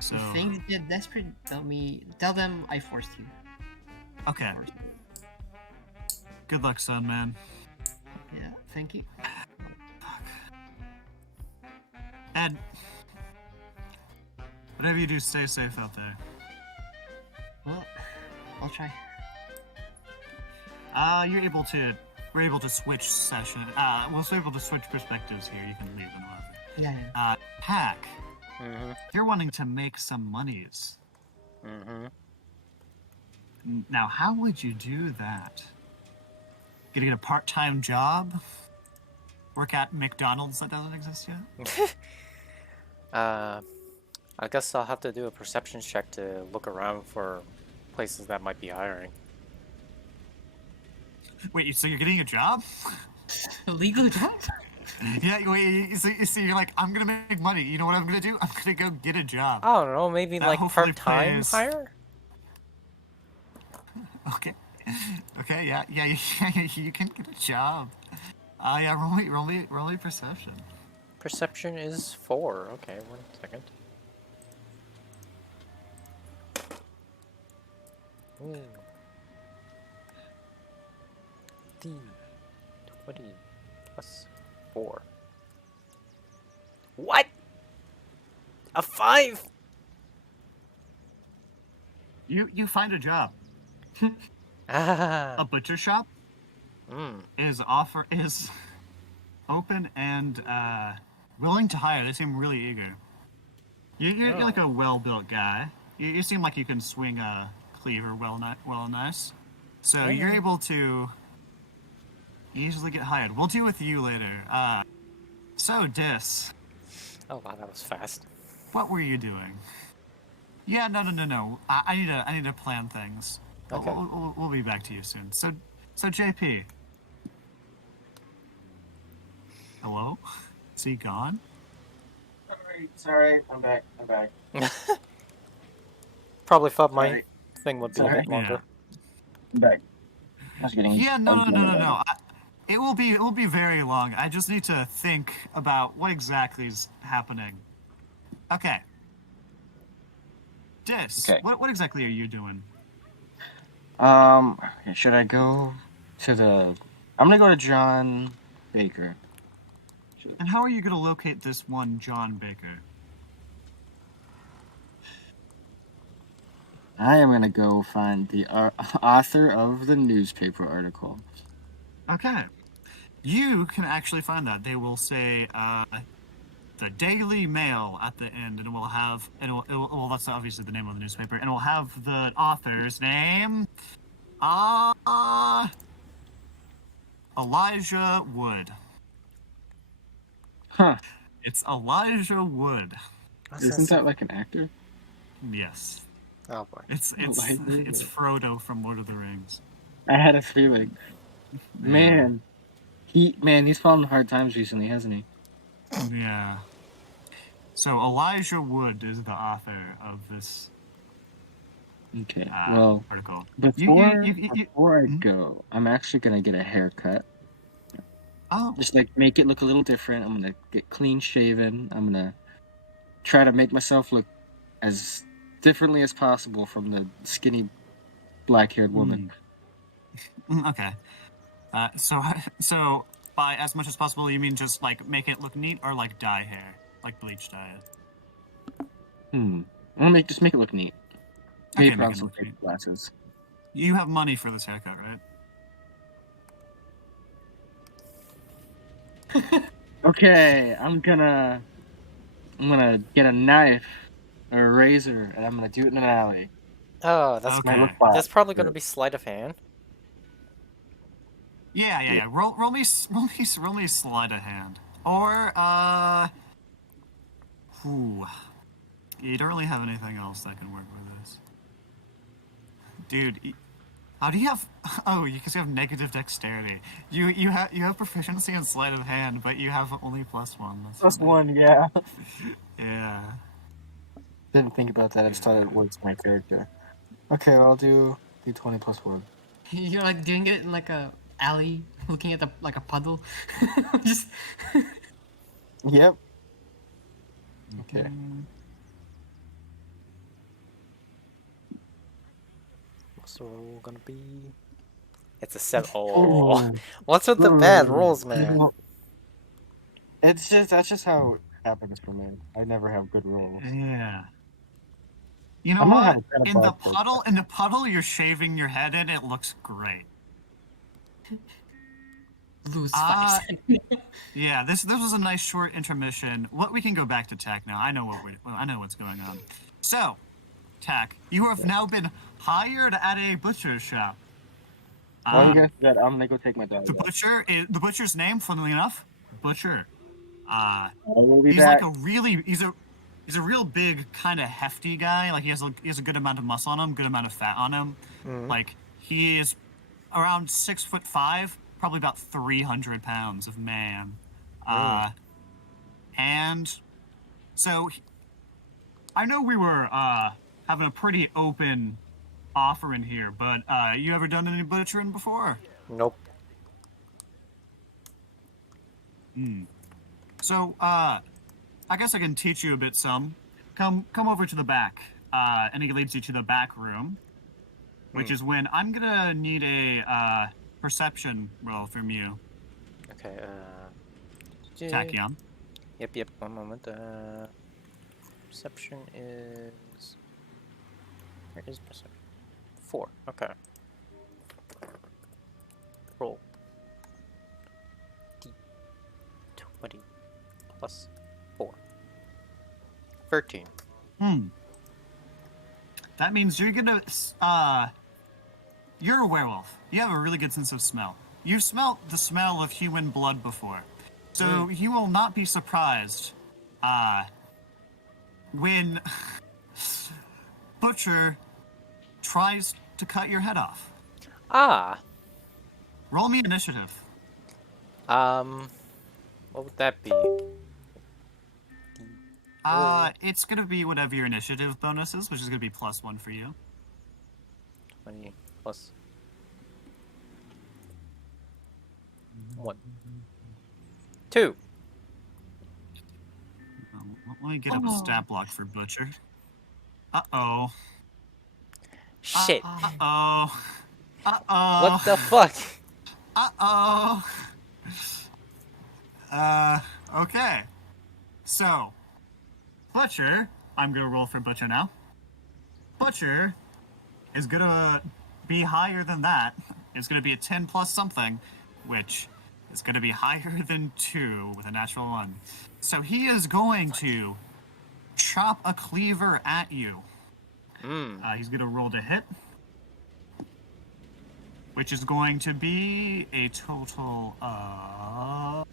So. If things get desperate, tell them I forced you. Okay. Good luck, son, man. Yeah, thank you. And whatever you do, stay safe out there. Well, I'll try. You're able to. We're able to switch session. We're able to switch perspectives here. You can leave and whatever. Yeah. Pack. Mm-hmm. You're wanting to make some monies. Mm-hmm. Now, how would you do that? Gonna get a part-time job? Work at McDonald's that doesn't exist yet? I guess I'll have to do a perception check to look around for places that might be hiring. Wait, so you're getting a job? Illegal job? Yeah, wait, so you're like, I'm gonna make money. You know what I'm gonna do? I'm gonna go get a job. I don't know, maybe That like hopefully part-time pays- hire? Okay. Okay, yeah, you can get a job. Yeah, roll me perception. Perception is 4. Okay, 1 second. Ooh. D20 plus 4. What? A 5? You find a job. Ah. A butcher shop is open and willing to hire. They seem really eager. You're like a well-built guy. You seem like you can swing a cleaver well nice. So you're able to easily get hired. We'll deal with you later. So Dis, Oh wow, that was fast. what were you doing? Yeah, no. I need to plan things. Okay. We'll be back to you soon. So JP. Hello? Is he gone? Sorry, I'm back. Probably thought my Sorry. thing would be a Sorry. bit longer. I'm back. I was getting. Yeah, no. It will be very long. I just need to think about what exactly is happening. Okay. Dis, Okay. what exactly are you doing? Okay, should I go to the? I'm gonna go to John Baker. And how are you going to locate this one John Baker? I am gonna go find the author of the newspaper article. Okay. You can actually find that. They will say the Daily Mail at the end, and it will have well, that's obviously the name of the newspaper, and it will have the author's name. Elijah Wood. Huh? It's Elijah Wood. Isn't that like an actor? Yes. Oh boy. It's Elijah Wood. Frodo from Lord of the Rings. I had a feeling. Man, he's fallen hard times recently, hasn't he? Yeah. So Elijah Wood is the author of this Okay. Well, article. before I go, I'm actually gonna get a haircut. Oh. Just like make it look a little different. I'm gonna get clean shaven. I'm gonna try to make myself look as differently as possible from the skinny black-haired woman. Okay. So by as much as possible, you mean just like make it look neat, or like dye hair, like bleach dye it? I'm gonna just make it look neat. Okay, Maybe put make on it some look fake neat. glasses. You have money for this haircut, right? Okay, I'm gonna get a knife or a razor, and I'm gonna do it in an alley. Oh, that's Okay. that's probably going to be sleight of hand. Yeah. Roll me sleight of hand, or you don't really have anything else that can work with this, dude. How do you have? Oh, because you have negative dexterity. You have proficiency in sleight of hand, but you have only +1. That's funny. yeah. Yeah. Didn't think about that. I just thought it was my character. Okay, well, I'll do D20 +1. You're like doing it in like a alley, looking at the like a puddle. Just Yep. Okay. What's the roll going to be? It's a 7. Oh, Ooh. what's with the bad rolls, man? That's just how it happens for me. I never have good rolls. Yeah. You know I'm gonna what? have a kind of In the bad puddle, you're shaving your head in. It looks great. Lose Uh, 5 Yeah, this was a nice short intermission. What we can go back to Tack now. I know what's going on. So, Tack, you have now been hired at a butcher's shop. One guess that I'm gonna go take my dog. The butcher's name, funnily enough, Butcher. I will be He's back. like he's a real big kind of hefty guy. Like he has a good amount of muscle on him, good amount of fat on him. Like he is around 6'5", probably about 300 pounds of man. And so I know we were having a pretty open offer in here, but you ever done any butchering before? Nope. So I guess I can teach you a bit some. Come over to the back. And he leads you to the back room, which is when I'm gonna need a perception roll from you, Okay, Tachyon. Yep, one moment. Perception is... Where is perception? 4, okay. Roll. D20 plus 4. 13. That means you're gonna you're a werewolf. You have a really good sense of smell. You've smelt the smell of human blood before. So you will not be surprised when Butcher tries to cut your head off. Ah! Roll me initiative. What would that be? It's gonna be whatever your initiative bonus is, which is gonna be +1 for you. 20 plus 1. 2. Let me get up a stat block for Butcher. Uh-oh. Shit. Uh-oh. Uh-oh. What the fuck? Uh-oh. Okay. So, Butcher, I'm gonna roll for Butcher now. Butcher is gonna be higher than that. It's gonna be a 10 plus something, which is gonna be higher than 2 with a natural 1. So he is going to chop a cleaver at you. He's gonna roll to hit, which is going to be a total of...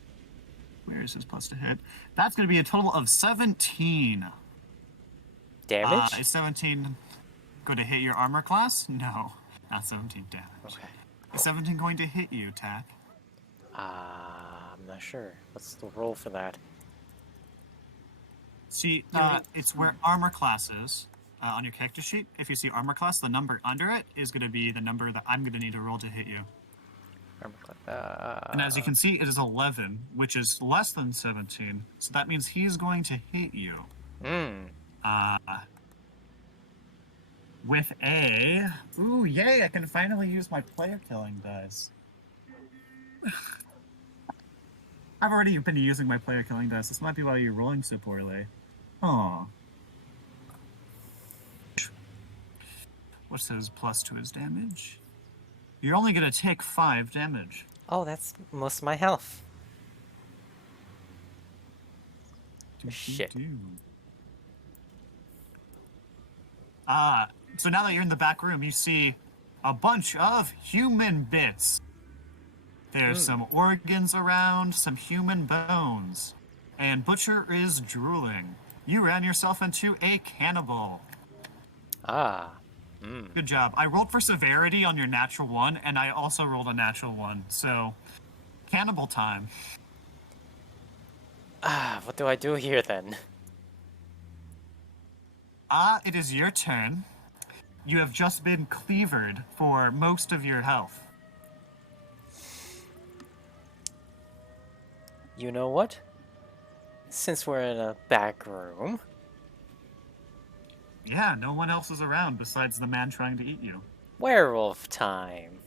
Where is his plus to hit? That's going to be a total of 17. Damage? Is 17 going to hit your armor class? No, not 17 damage. Okay. Is 17 going to hit you, Tack? I'm not sure. What's the roll for that? See, it's where armor class is on your character sheet. If you see armor class, the number under it is going to be the number that I'm going to need to roll to hit you. And as you can see, it is 11, which is less than 17. So that means he's going to hit you. With a... Ooh, yay, I can finally use my player killing dice. I've already been using my player killing dice. This might be why you're rolling so poorly. Aw. What's his plus to his damage? You're only going to take 5 damage. Oh, that's most of my health. Shit. So now that you're in the back room, you see a bunch of human bits. There's some organs around, some human bones. And Butcher is drooling. You ran yourself into a cannibal. Good job. I rolled for severity on your natural 1, and I also rolled a natural 1. So, cannibal time. What do I do here then? It is your turn. You have just been cleavered for most of your health. You know what? Since we're in a back room... Yeah, no one else is around besides the man trying to eat you. Werewolf time.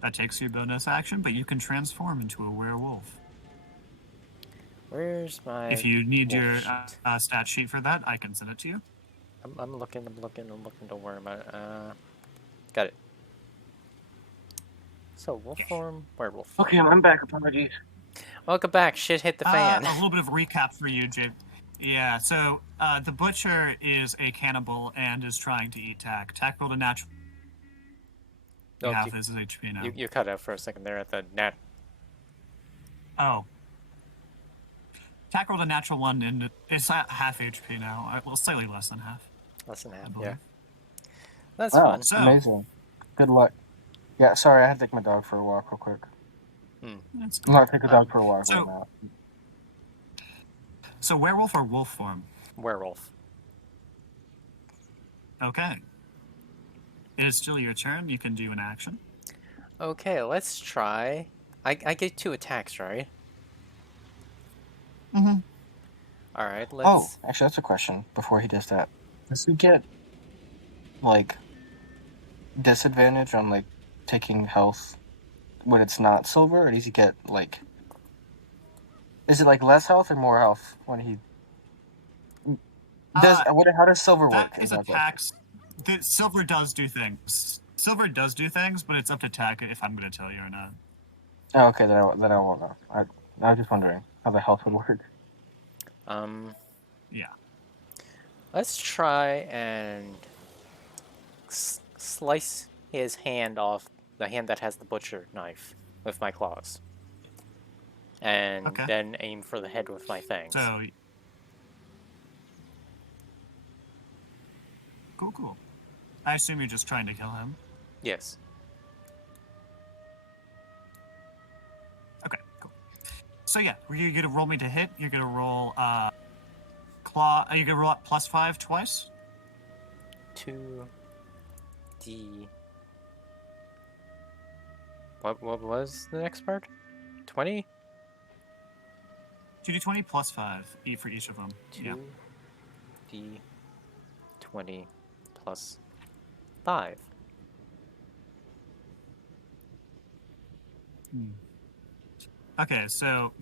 That takes your bonus action, but you can transform into a werewolf. Where's my... If you need wolf your sheet? stat sheet for that, I can send it to you. I'm looking, don't worry about it. Got it. So wolf form, werewolf form. Okay, I'm back. Apologies. Welcome back. Shit hit the fan. A little bit of recap for you, Jake. Yeah, so the butcher is a cannibal and is trying to eat Tack. Tack rolled a natural Oh, half his HP now. you cut out for a second there at the nat. Oh. Tack rolled a natural 1 and it's at half HP now. Well, slightly less than half. Less than half, I yeah. believe. That's Wow, fun. So, amazing. Good luck. Yeah, sorry, I had to take my dog for a walk real quick. that's No, I take the dog for a walk So- right now. so werewolf or wolf form? Werewolf. Okay. It is still your turn. You can do an action. Okay, let's try. I get 2 attacks, right? Mm-hmm. Alright, Oh, let's. actually, that's a question before he does that. Does he get, like, disadvantage on, like, taking health when it's not silver? Or does he get, like... Is it, like, less health or more health when he... How does silver work? That is my attacks. The silver does do things. Silver does do things, but it's up to Tack if I'm going to tell you or not. Oh, okay, then I won't know. I was just wondering how the health would work. Yeah. Let's try and slice his hand off, the hand that has the butcher knife, with my claws. And Okay. then aim for the head with my fangs. So. Cool. I assume you're just trying to kill him. Yes. Okay, cool. So yeah, you're gonna roll me to hit. You're gonna roll claw. You're gonna roll at +5 twice. 2d. What was the next part? 20? 2d20 +5 for each of them. 2d20 plus 5. Okay, so.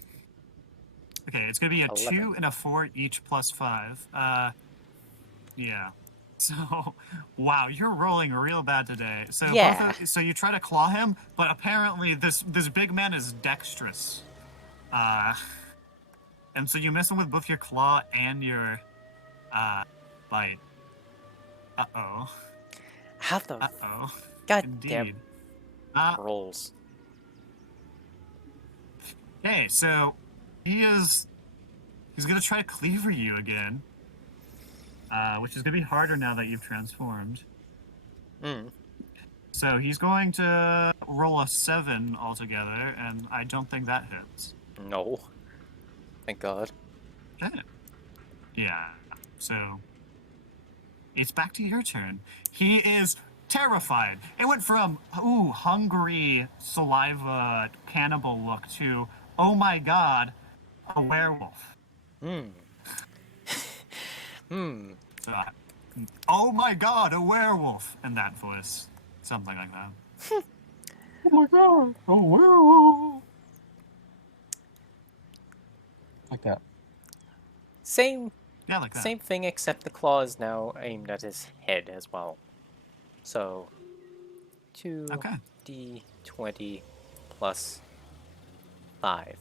Okay, it's gonna be a 11. 2 and a 4 each +5. Yeah. So, wow, you're rolling real bad today. So Yeah. so you try to claw him, but apparently this big man is dexterous. And so you miss him with both your claw and your bite. Uh-oh. How the Uh-oh. god damn Indeed. rolls? Okay, so he's gonna try to cleaver you again. Which is gonna be harder now that you've transformed. So he's going to roll a 7 altogether, and I don't think that hits. No. Thank god. Okay. Yeah. So it's back to your turn. He is terrified. It went from hungry saliva cannibal look to oh my god, a werewolf. So, oh my god, a werewolf in that voice. Something like that. Oh my god, a werewolf! Like that. Same Yeah, like that. Same thing, except the claw is now aimed at his head as well. So, 2d20 plus 5.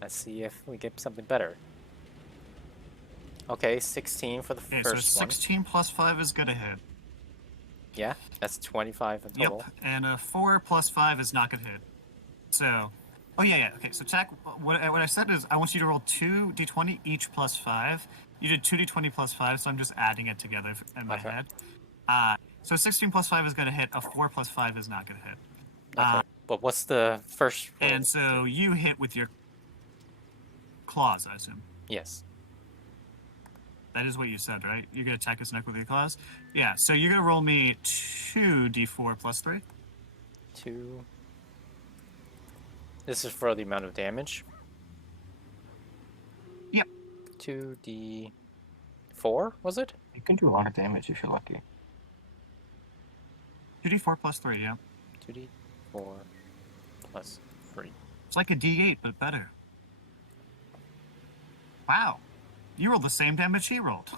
Let's see if we get something better. Okay, 16 for the Okay, first so one. 16 plus 5 is gonna hit. Yeah, that's 25 in total. Yep, and a 4 plus 5 is not gonna hit. So, oh yeah. Okay, so Tack, what I said is I want you to roll 2d20 each plus 5. You did 2d20 plus 5, so I'm just adding it together in my head. So 16 plus 5 is gonna hit. A 4 plus 5 is not gonna hit. Okay, but what's the first roll? And so you hit with your claws, I assume. Yes. That is what you said, right? You're gonna attack his neck with your claws? Yeah, so you're gonna roll me 2d4 plus 3. 2. This is for the amount of damage. Yep. 2d4, was it? You can do a lot of damage if you're lucky. 2d4 plus 3, yeah. 2d4 plus 3. It's like a d8, but better. Wow. You rolled the same damage he rolled.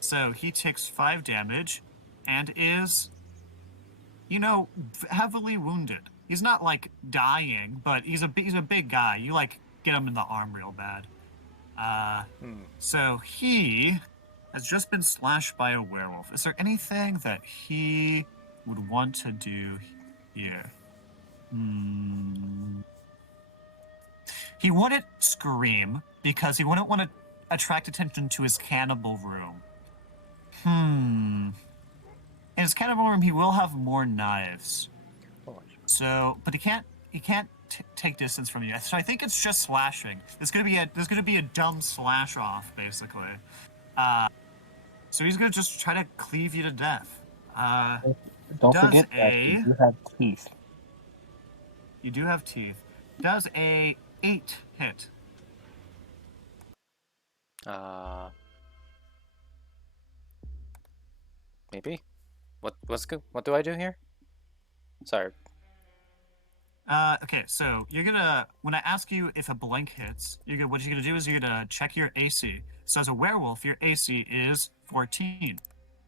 So he takes 5 damage, and is, heavily wounded. He's not like dying, but he's a big guy. You like get him in the arm real bad. So he has just been slashed by a werewolf. Is there anything that he would want to do here? He wouldn't scream because he wouldn't want to attract attention to his cannibal room. In his cannibal room, he will have more knives. So, but he can't take distance from you. So I think it's just slashing. There's gonna be a dumb slash off, basically. So he's gonna just try to cleave you to death. Don't forget that you do have teeth. You do have teeth. Does a 8 hit? Maybe. What's good? What do I do here? Sorry. Okay, so you're gonna, when I ask you if a blank hits, what you're gonna do is you're gonna check your AC. So as a werewolf, your AC is 14.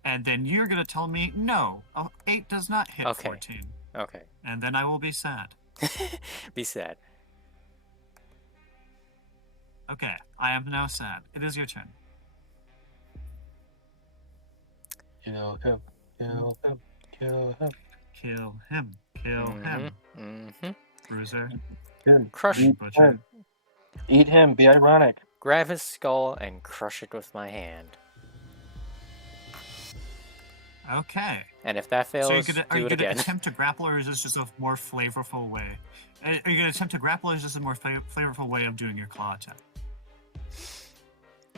And then you're gonna tell me, no, 8 does not hit 14. Okay. And then I will be sad. Be sad. Okay, I am now sad. It is your turn. Kill him. Kill him. Kill him. Kill him. Kill him. Bruiser. Crush Eat Butcher. him. Eat him. Be ironic. Grab his skull and crush it with my hand. Okay. And if that fails, So are do you it gonna again. attempt to grapple, or is this just a more flavorful way? Are you gonna attempt to grapple, or is this a more flavorful way of doing your claw attack?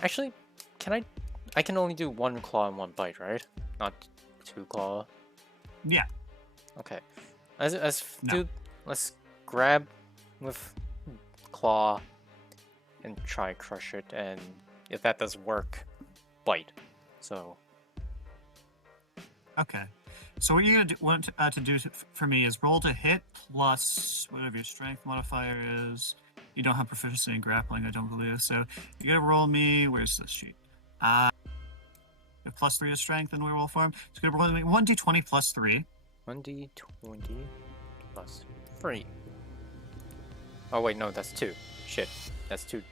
Actually, I can only do 1 claw and 1 bite, right? Not 2 claw. Yeah. Okay. No. Let's grab with claw and try crush it, and if that doesn't work, bite. So. Okay. So what you're gonna want to do for me is roll to hit plus whatever your strength modifier is. You don't have proficiency in grappling, I don't believe. So you're gonna roll me. Where's this sheet? You have +3 to strength in werewolf form. So you're gonna roll me 1d20 plus 3. 1d20 plus 3. Oh wait, no, that's 2. Shit, that's 2d.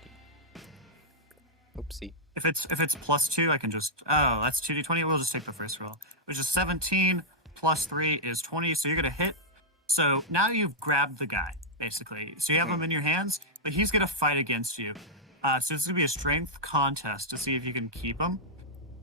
Oopsie. If it's +2, I can just that's 2d20. We'll just take the first roll, which is 17 plus 3 is 20. So you're gonna hit. So now you've grabbed the guy basically. So you have him in your hands, but he's gonna fight against you. So it's gonna be a strength contest to see if you can keep him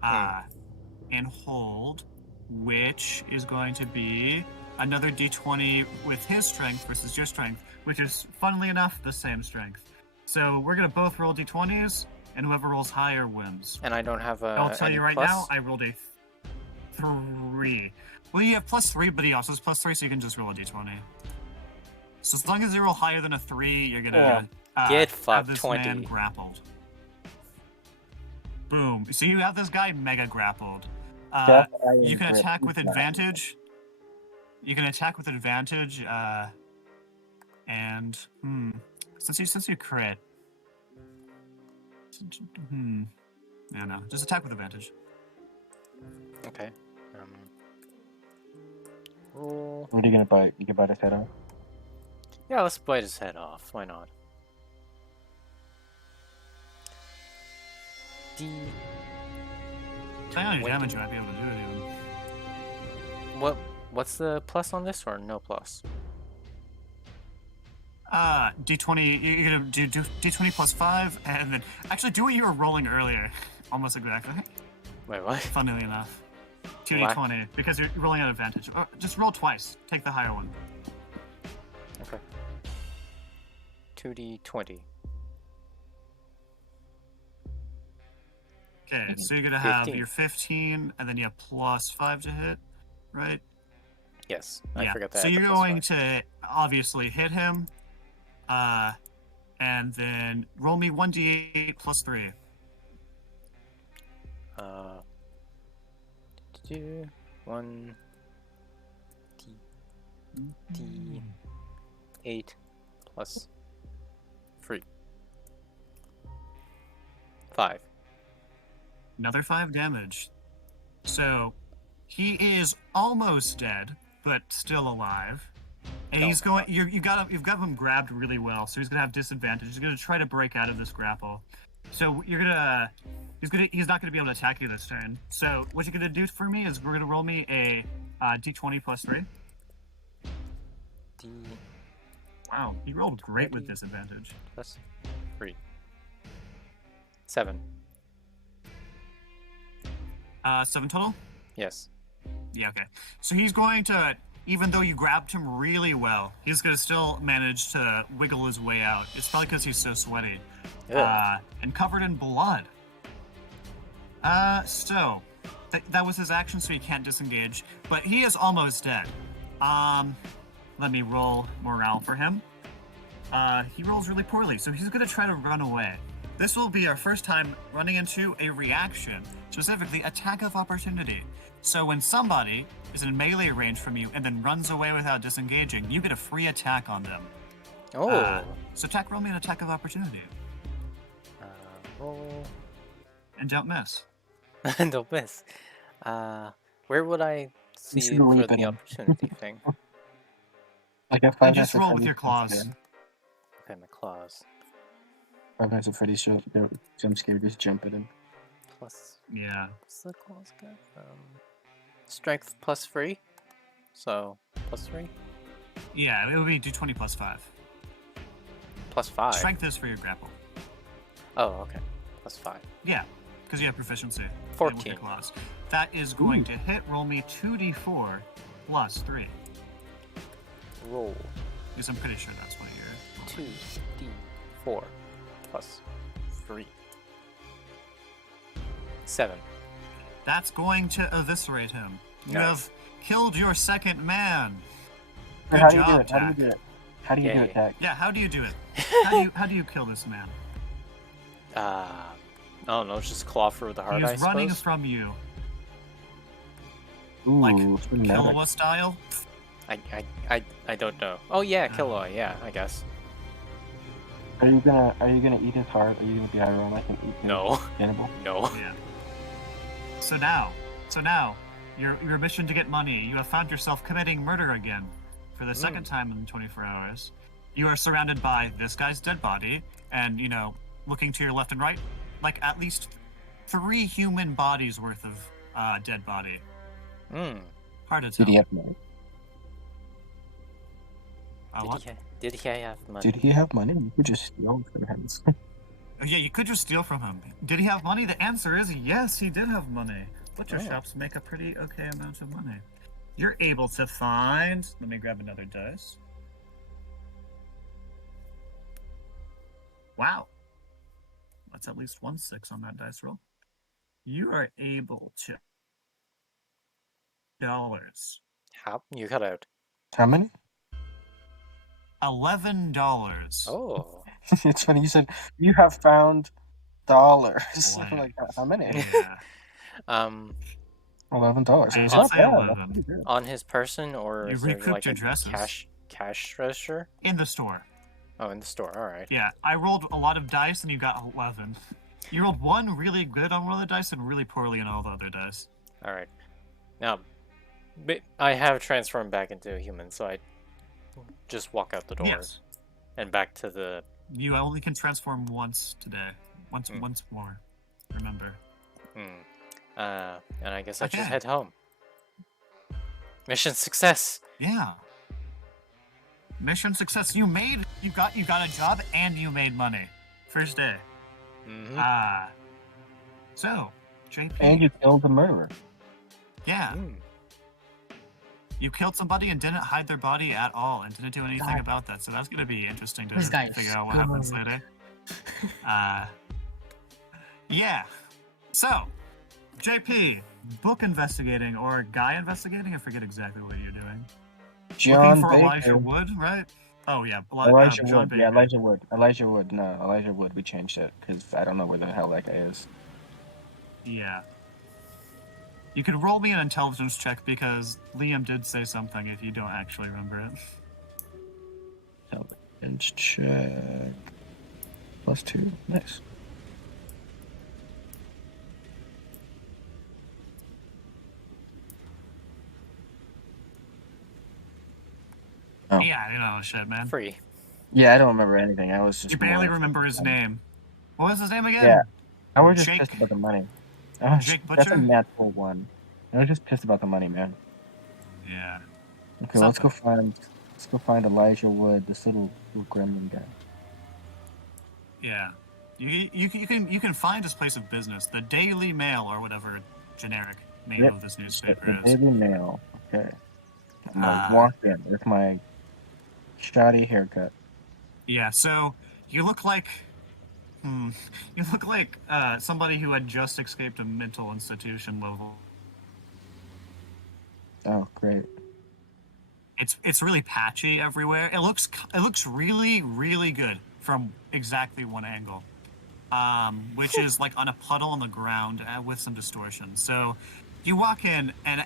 and hold, which is going to be another d20 with his strength versus your strength, which is, funnily enough, the same strength. So we're gonna both roll d20s, and whoever rolls higher wins. And I don't have a. I'll tell any you right plus? now, I rolled a 3. Well, you have +3, but he also has +3, so you can just roll a d20. So as long as you roll higher than a 3, you're gonna Get have fucked, this 20. man grappled. Boom. So you have this guy mega grappled. You can attack with advantage. You can attack with advantage, and since you crit, yeah, no, just attack with advantage. Okay. Roll. What are you gonna bite? You can bite his head off. Yeah, let's bite his head off. Why not? Depending on your damage, you might be able to do it even. What's the plus on this, or no plus? D20. You're gonna do D20 plus 5, and then actually do what you were rolling earlier, almost exactly. Wait, what? Funnily enough, 2d20 because you're rolling at advantage. Or just roll twice. Take the higher one. Okay. 2d20. Okay, so you're gonna have 15. your 15, and then you have plus 5 to hit, right? Yes, I forgot that. So you're going to obviously hit him, and then roll me 1d8 plus 3. Do 1 d8 plus 3. 5. Another 5 damage. So He is almost dead, but still alive. And Oh he's my going. God. You've got him grabbed really well, so he's gonna have disadvantage. He's gonna try to break out of this grapple. So he's not gonna be able to attack you this turn. So what you're gonna do for me is we're gonna roll me a d20 plus 3. D Wow, you rolled great with 20. disadvantage. plus 3. 7. 7 total. Yes. Yeah, okay. So he's going to, even though you grabbed him really well, he's going to still manage to wiggle his way out. It's probably because he's so sweaty. Ugh. And covered in blood. So, that was his action, so he can't disengage. But he is almost dead. Let me roll morale for him. He rolls really poorly, so he's going to try to run away. This will be our first time running into a reaction, specifically attack of opportunity. So when somebody is in melee range from you and then runs away without disengaging, you get a free attack on them. Oh. So roll me an attack of opportunity. Roll. And don't miss. Don't miss. Where would I see should for leap the in. opportunity thing? Like a You Five just Nights at roll with Freddy's your claws. jump Okay, my claws. scare. Five Nights at Freddy's jump scare, just jump at him. Plus, Yeah. what's the claws get? Strength plus 3. So, plus 3? Yeah, it would be d20 plus 5. Plus 5. Strength is for your grapple. Oh, okay. Plus 5. Yeah, because you have proficiency. 14. With your claws. That is going to hit. Roll me 2d4 plus 3. Roll Because I'm pretty sure that's what you're. 2d4 plus 3. 7. That's going to eviscerate him. You Nice. have killed your second man. Good How do you do job, it? How do you Tack. do it? How do you do Yay. it, Tack? Yeah, how do you do it? How do you kill this man? I don't know, just claw through the heart, He I is running suppose. from you, Ooh, like cinematic. Killua style. I don't know. Oh yeah, Killua, yeah, I guess. Are you gonna eat his heart? Are you gonna be ironic and eat his No. cannibal? No. Yeah. So now, your mission to get money, you have found yourself committing murder again for the second time in 24 hours. You are surrounded by this guy's dead body, and looking to your left and right, like at least 3 human bodies worth of dead body. Hmm. Hard to Did tell. he have money? Did he have money? Did he have money? You could just steal from him. Oh, yeah, you could just steal from him. Did he have money? The answer is yes, he did have money. Butcher Oh. shops make a pretty okay amount of money. You're able to find. Let me grab another dice. Wow. That's at least 1 6 on that dice roll. You are able to dollars. How? You cut out. How many? $11. Oh. It's funny you said you have found dollars. I'm like, how many? Yeah. $11. I'll It's not say bad. 11. That's pretty good. On his person, or You is there recouped like your a dresses. cash register? In the store. Oh, in the store. All right. Yeah, I rolled a lot of dice and you got 11. You rolled 1 really good on one of the dice and really poorly on all the other dice. All right. Now, I have transformed back into a human, so I just walk out the door Yes. and back to the. You only can transform once today. Once more. Remember. And I guess I just Okay. head home. Mission success. Yeah. Mission success. You got a job and you made money. First day. Mm-hmm. So, JP. And you killed the murderer. Yeah. You killed somebody and didn't hide their body at all and didn't do anything about that. So that's going to be interesting to This guy is figure out what happens good. later. Yeah. So, JP, book investigating or guy investigating? I forget exactly what you're doing. John Looking for Baker. Elijah Wood, right? Oh, yeah. Elijah John Wood. Baker. Yeah, Elijah Wood. Elijah Wood. No, Elijah Wood. We changed it because I don't know where the hell that guy is. Yeah. You could roll me an intelligence check because Liam did say something if you don't actually remember it. Intelligence check. +2. Nice. Yeah, you know, shit, man. Free. Yeah, I don't remember anything. I was just You barely more. remember his name. What was his name again? Yeah, I was just Jake. pissed about the money. That's a Butcher? natural one. I was just pissed about the money, man. Yeah. Okay, let's go find Elijah Wood, this little gremlin guy. Yeah. You can find his place of business, the Daily Mail or whatever generic name Yep, of this the newspaper is. Daily Mail. Okay, I'm gonna walk in with my shoddy haircut. Yeah, so you look like you look like somebody who had just escaped a mental institution level. Oh, great. It's really patchy everywhere. It looks really good from exactly one angle. Which is like on a puddle on the ground with some distortion. So you walk in, and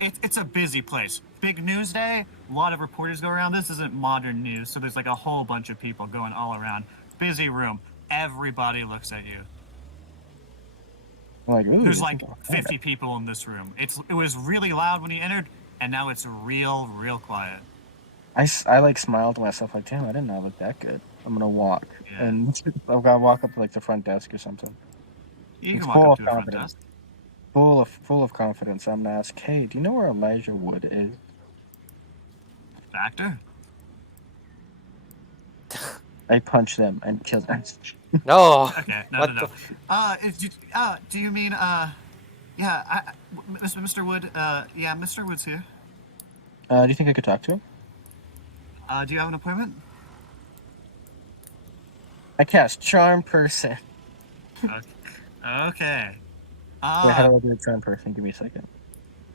it's a busy place. Big news day, a lot of reporters go around. This isn't modern news, so there's like a whole bunch of people going all around. Busy room. Everybody looks at you. I'm like, ooh, There's this like is all 50 people in this room. It was really loud when you entered, and now it's real quiet. I like smiled to myself like, damn, I didn't know I looked that good. I'm gonna walk, Yeah. and I've got to walk up to like the front desk or something. You It's can walk full up of to a front confidence. desk. Full of confidence. I'm gonna ask, hey, do you know where Elijah Wood is? Factor. I punch them and kill them. No. Okay, no. What the? Do you mean, yeah, Mr. Wood, yeah, Mr. Wood's here. Do you think I could talk to him? Do you have an appointment? I cast Charm Person. Okay. Wait, how do I do a Charm Person? Give me a second.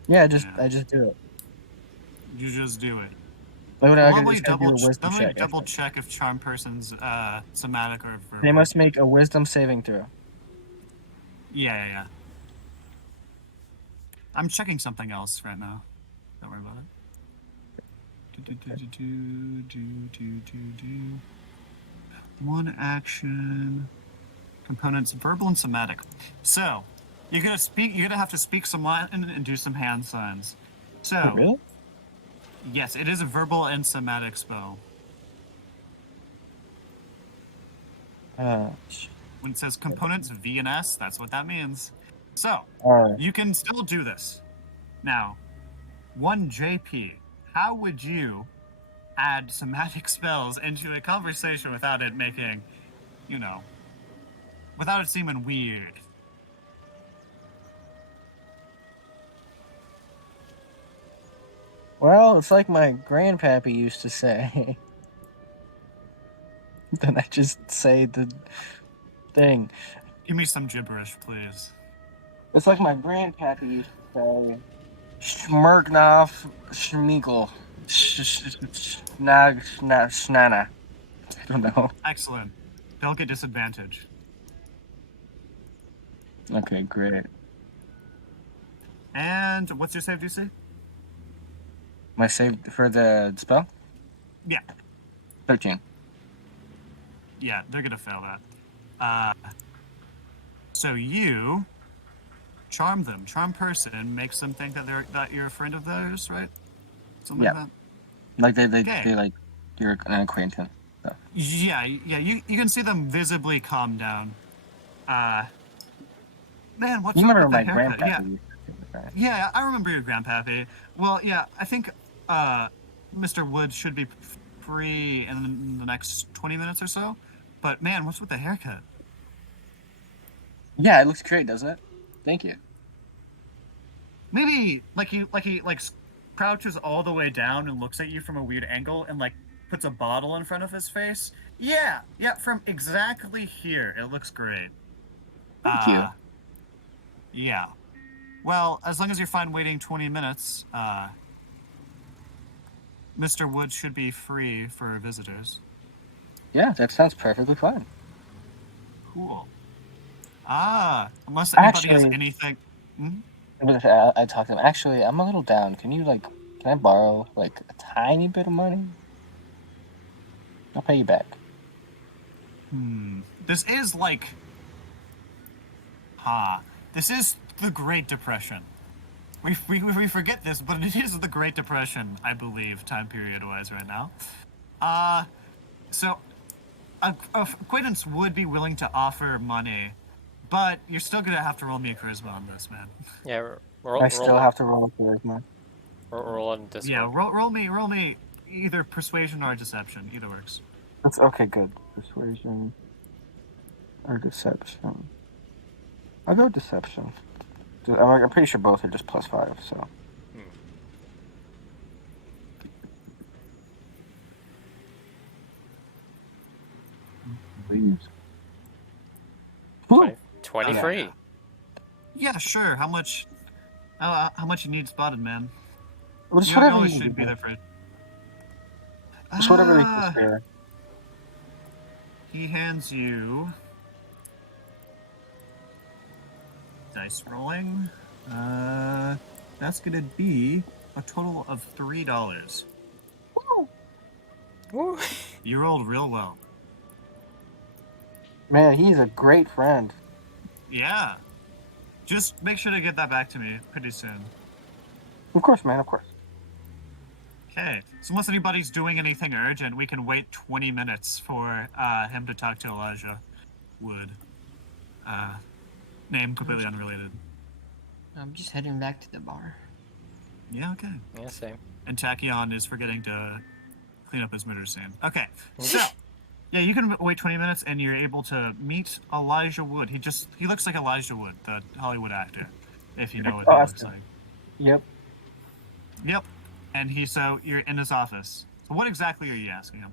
Yeah, I just do it. You just do it. Wait, Well, I just gotta do a wisdom check. double check if charm person's somatic or verbal. They must make a wisdom saving throw. Yeah. I'm checking something else right now. Don't worry about it. One action. Components verbal and somatic. So you're gonna have to speak some Latin and do some hand signs. So Oh, really? yes, it is a verbal and somatic spell. When it says components V and S, that's what that means. So you can still do this. Now, 1 JP, how would you add somatic spells into a conversation without it making, without it seeming weird? Well, it's like my grandpappy used to say. Then I just say the thing. Give me some gibberish, please. It's like my grandpappy used to say. Schmergnov Schmiegel. Snana. I don't know. Excellent. Don't get disadvantage. Okay, great. And what's your save DC? My save for the spell? Yeah. 13. Yeah, they're gonna fail that. So you charm them. Charm person makes them think that you're a friend of theirs, right? Something like that. Like they Okay. like you're an acquaintance. So. Yeah. You can see them visibly calm down. Man, what's You up remember with the my haircut? grandpappy? Yeah, I remember your grandpappy. Well, yeah, I think Mr. Wood should be free in the next 20 minutes or so. But man, what's with the haircut? Yeah, it looks great, doesn't it? Thank you. Maybe he crouches all the way down and looks at you from a weird angle and like puts a bottle in front of his face. Yeah, from exactly here. It looks great. Thank you. Yeah. Well, as long as you're fine waiting 20 minutes, Mr. Wood should be free for visitors. Yeah, that sounds perfectly fine. Cool. Unless anybody has Actually, anything. I talked to him. Actually, I'm a little down. Can I borrow like a tiny bit of money? I'll pay you back. This is this is the Great Depression. we forget this, but it is the Great Depression, I believe, time period wise right now. So a acquaintance would be willing to offer money, but you're still gonna have to roll me a charisma on this, man. Yeah, I still have to roll charisma. roll on Yeah, Discord. roll me either persuasion or deception. Either works. That's okay. Good. Persuasion or deception. I'll go deception. I'm pretty sure both are just +5. So. Please. 23. Yeah, sure. How much you need spotted, man? Well, just You whatever always you should need. be there for it. Just whatever you can spare. He hands you dice rolling. That's gonna be a total of $3. Woo. You rolled real well. Man, he's a great friend. Yeah. Just make sure to get that back to me pretty soon. Of course, man. Of course. Okay. So unless anybody's doing anything urgent, we can wait 20 minutes for him to talk to Elijah Wood. Name completely unrelated. I'm just heading back to the bar. Yeah, okay. Yeah, same. And Tachyon is forgetting to clean up his murder scene. Okay, so yeah, you can wait 20 minutes, and you're able to meet Elijah Wood. He looks like Elijah Wood, the Hollywood actor, if you know what he looks like. Yep. Yep. And so you're in his office. So what exactly are you asking him?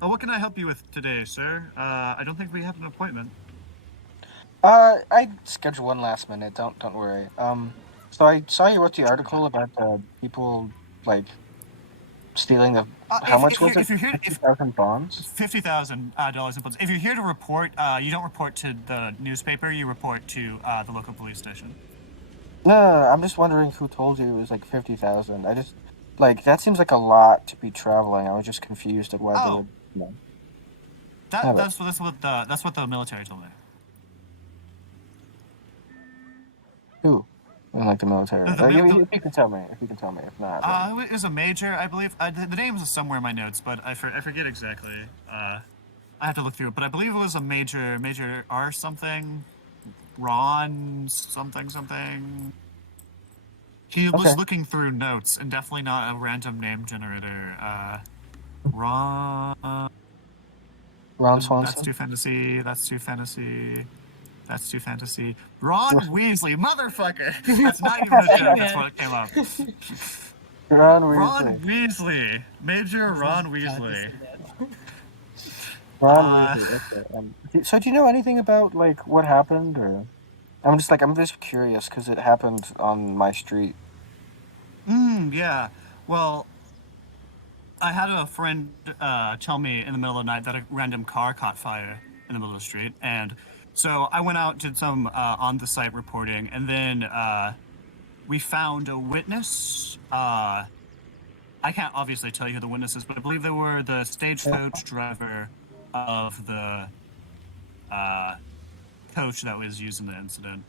Oh, what can I help you with today, sir? I don't think we have an appointment. I scheduled one last minute. Don't worry. So I saw you wrote the article about people like stealing the. How much was it? 50,000 bonds. $50,000 in bonds. If you're here to report, you don't report to the newspaper. You report to the local police station. No, I'm just wondering who told you it was like 50,000. I just that seems like a lot to be traveling. I was just confused at why they would. You know, that's what the military told me. Who? In like the military. If you can tell me. If not. It was a major, I believe. The name is somewhere in my notes, but I forget exactly. I have to look through it, but I believe it was a Major R something. Ron something. He was looking through notes, and definitely not a random name generator. Ron Swanson? That's too fantasy. Ron Weasley, motherfucker! That's not even a joke, that's what came up. Ron Weasley. Major Ron Weasley. Ron Weasley, okay. So do you know anything about, what happened, or... I'm just curious, because it happened on my street. Yeah. Well, I had a friend tell me in the middle of the night that a random car caught fire in the middle of the street, and so I went out, did some on-the-site reporting, and then we found a witness. I can't obviously tell you who the witness is, but I believe they were the stagecoach driver of the coach that was used in the incident.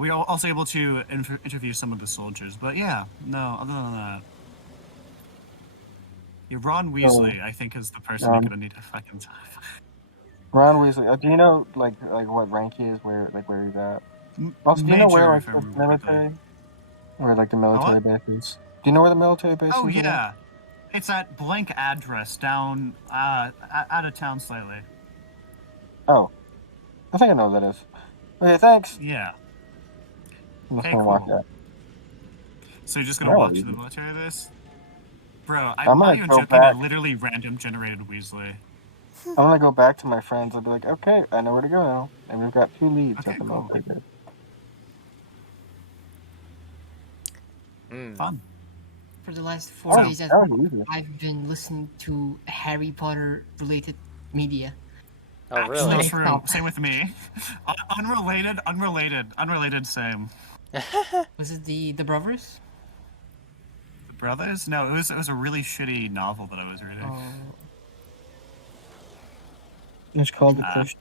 We were also able to interview some of the soldiers, but yeah, no, other than that. Yeah, Ron Weasley, I think, is the person you're gonna need to fucking time. Ron Weasley. Do you know like what rank he is? Where he's at? Also, do you know where the military? Where the military base is? Do you know where the military base is? Oh yeah, it's at blank address down out of town slightly. Oh, I think I know what that is. Okay, thanks. Yeah. I'm just gonna walk out. So you're just gonna walk to the military base? Bro, I'm not even joking. I literally random generated Weasley. I'm gonna go back to my friends. I'll be like, okay, I know where to go now, and we've got 2 leads at the military base. Fun. For the last 4 days, I've been listening to Harry Potter related media. Oh, really? That's true. Same with me. Unrelated. Same. Was it the brothers? The brothers? No, it was a really shitty novel that I was reading. Oh. It's called The Cursed.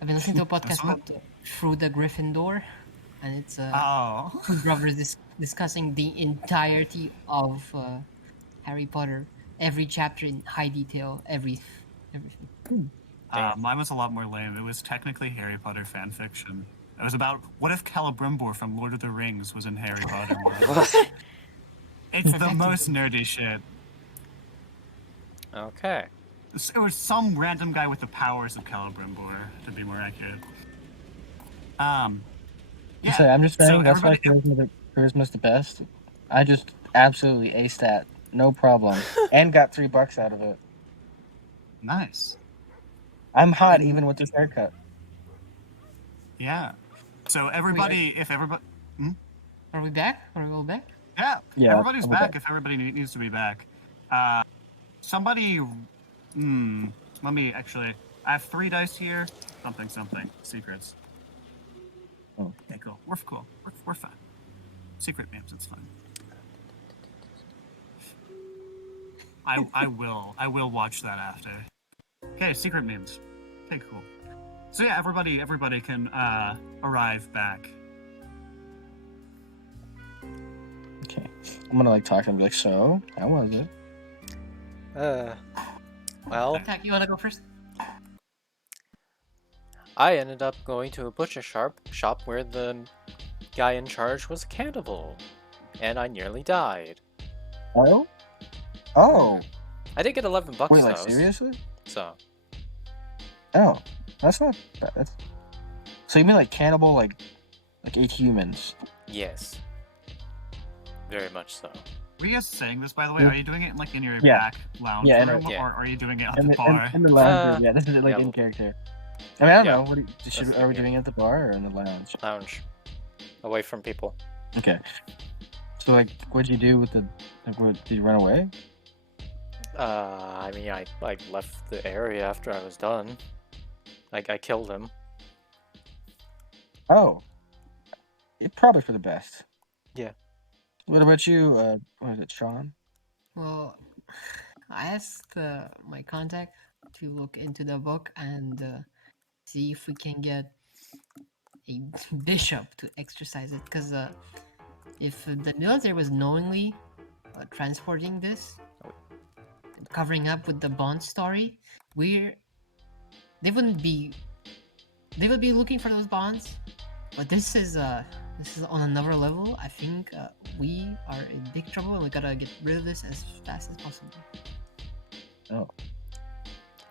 I've been listening to a podcast called Through the Gryffindor. and it's Oh. two brothers discussing the entirety of Harry Potter, every chapter in high detail, everything. Damn. Mine was a lot more lame. It was technically Harry Potter fan fiction. It was about what if Celebrimbor from Lord of the Rings was in Harry Potter world. It's the most nerdy shit. Okay. It was some random guy with the powers of Celebrimbor, to be more accurate. Yeah. So I'm just So saying that's why everybody, charisma's the best. I just absolutely aced that, no problem, and got $3 out of it. nice. I'm hot And- even with this haircut. Yeah. So everybody, if everybody, Are we back? Are we all back? yeah, Yeah, everybody's I'll be back back. if everybody needs to be back. Somebody, let me actually, I have 3 dice here. Something. Secrets. Oh. Okay, cool. We're cool. We're fine. Secret names, it's fine. I will watch that after. Okay, secret memes. Okay, cool. So yeah, everybody can arrive back. Okay, I'm gonna like talk and be like, so how was it? Well, Tak, you wanna go first? I ended up going to a butcher shop where the guy in charge was a cannibal, and I nearly died. Oh, I did get $11 wait, like though, seriously? so Oh, that's not bad. So you mean like cannibal, like ate humans? yes, very much so. Were you guys saying this, by the way? Are you doing it like in your Yeah. back lounge Yeah, room, yeah. or are you doing it at the bar? In the lounge room. Yeah, this is like yeah, in character. I mean, I don't yeah, know. What that's are we here. doing it at the bar or in the lounge? Lounge, away from people. Okay. So like, what'd you do with the? Like, what, did you run away? I mean, I left the area after I was done. Like, I killed him. Oh, it probably for the best. Yeah. What about you? What is it, Sean? Well, I asked my contact to look into the book and see if we can get a bishop to exercise it. Because if the military was knowingly transporting this, covering up with the Bond story, they wouldn't be. They would be looking for those bonds, but this is on another level. I think we are in big trouble, and we gotta get rid of this as fast as possible. Oh.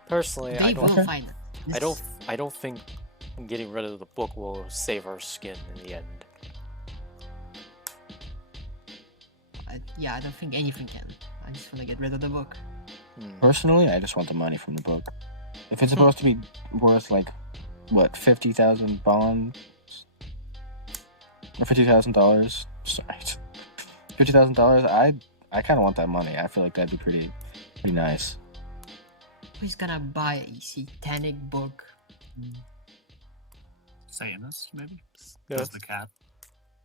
Personally, They will find it. I don't think getting rid of the book will save our skin in the end. I don't think anything can. I just want to get rid of the book. Personally, I just want the money from the book. If it's supposed to be worth like, what, 50,000 bonds or $50,000? Sorry, $50,000. I kind of want that money. I feel like that'd be pretty nice. Who's gonna buy a satanic book? Satanist, maybe? Yeah. Just the cat.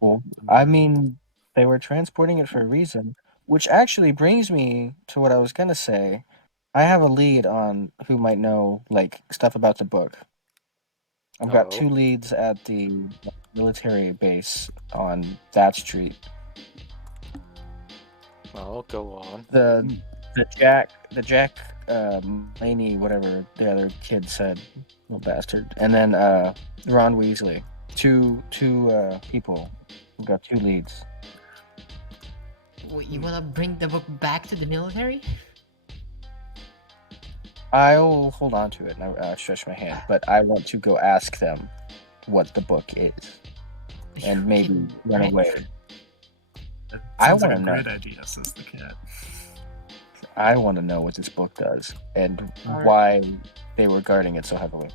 Well, I mean, they were transporting it for a reason, which actually brings me to what I was gonna say. I have a lead on who might know like stuff about the book. I've got 2 leads at the military base on that street. Well, go on. The Jack Laney, whatever the other kid said, little bastard, and then Ron Weasley. Two people. We've got 2 leads. Wait, you wanna bring the book back to the military? I'll hold on to it and I stretch my hand, but I want to go ask them what the book is, and maybe run away. I want to know. Great idea, says the cat. I want to know what this book does and why they were guarding it so heavily.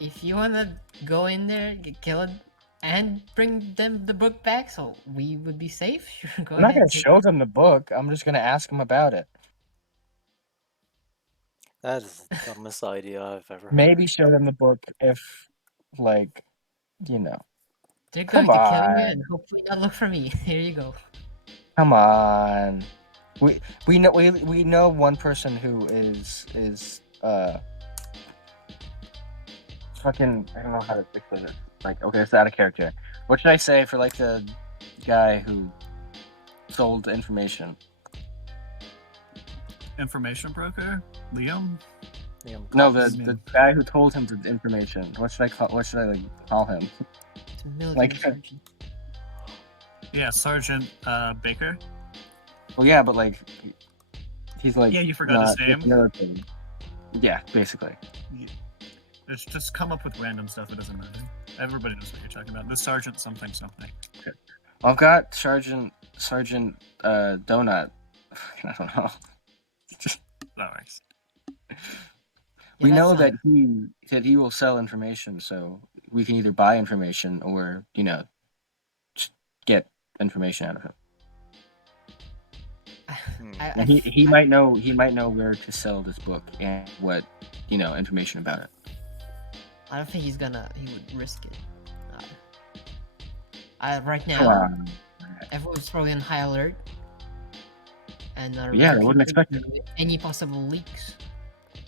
If you wanna go in there, get killed, and bring them the book back, so we would be safe, sure, go I'm not ahead. gonna show them the book. I'm just gonna ask them about it. That is the dumbest idea I've ever heard. Maybe show them the book if, like, you know. They're going to kill you, and hopefully not look for me. Here you go. Come on. We know one person who is fucking, I don't know how to explain it. Like, okay, it's out of character. What should I say for like the guy who sold information? Information broker, Liam. No, Cox. the guy who told him the information. What should I call? What should I like call him? It's a military Like- sergeant. Yeah, Sergeant Baker. Well, yeah, but like, he's like. Yeah, you forgot his not name. military. Yeah, basically. Just come up with random stuff. It doesn't matter. Everybody knows what you're talking about. The Sergeant something something. I've got Sergeant Donut. I don't know. That works. Yeah, We know sounds- that he will sell information, so we can either buy information or just get information out of him. And he might know where to sell this book and what information about it. I don't think he would risk it. Right Come now, on. everyone's probably on high alert. And Yeah, they wouldn't expect it. any possible leaks.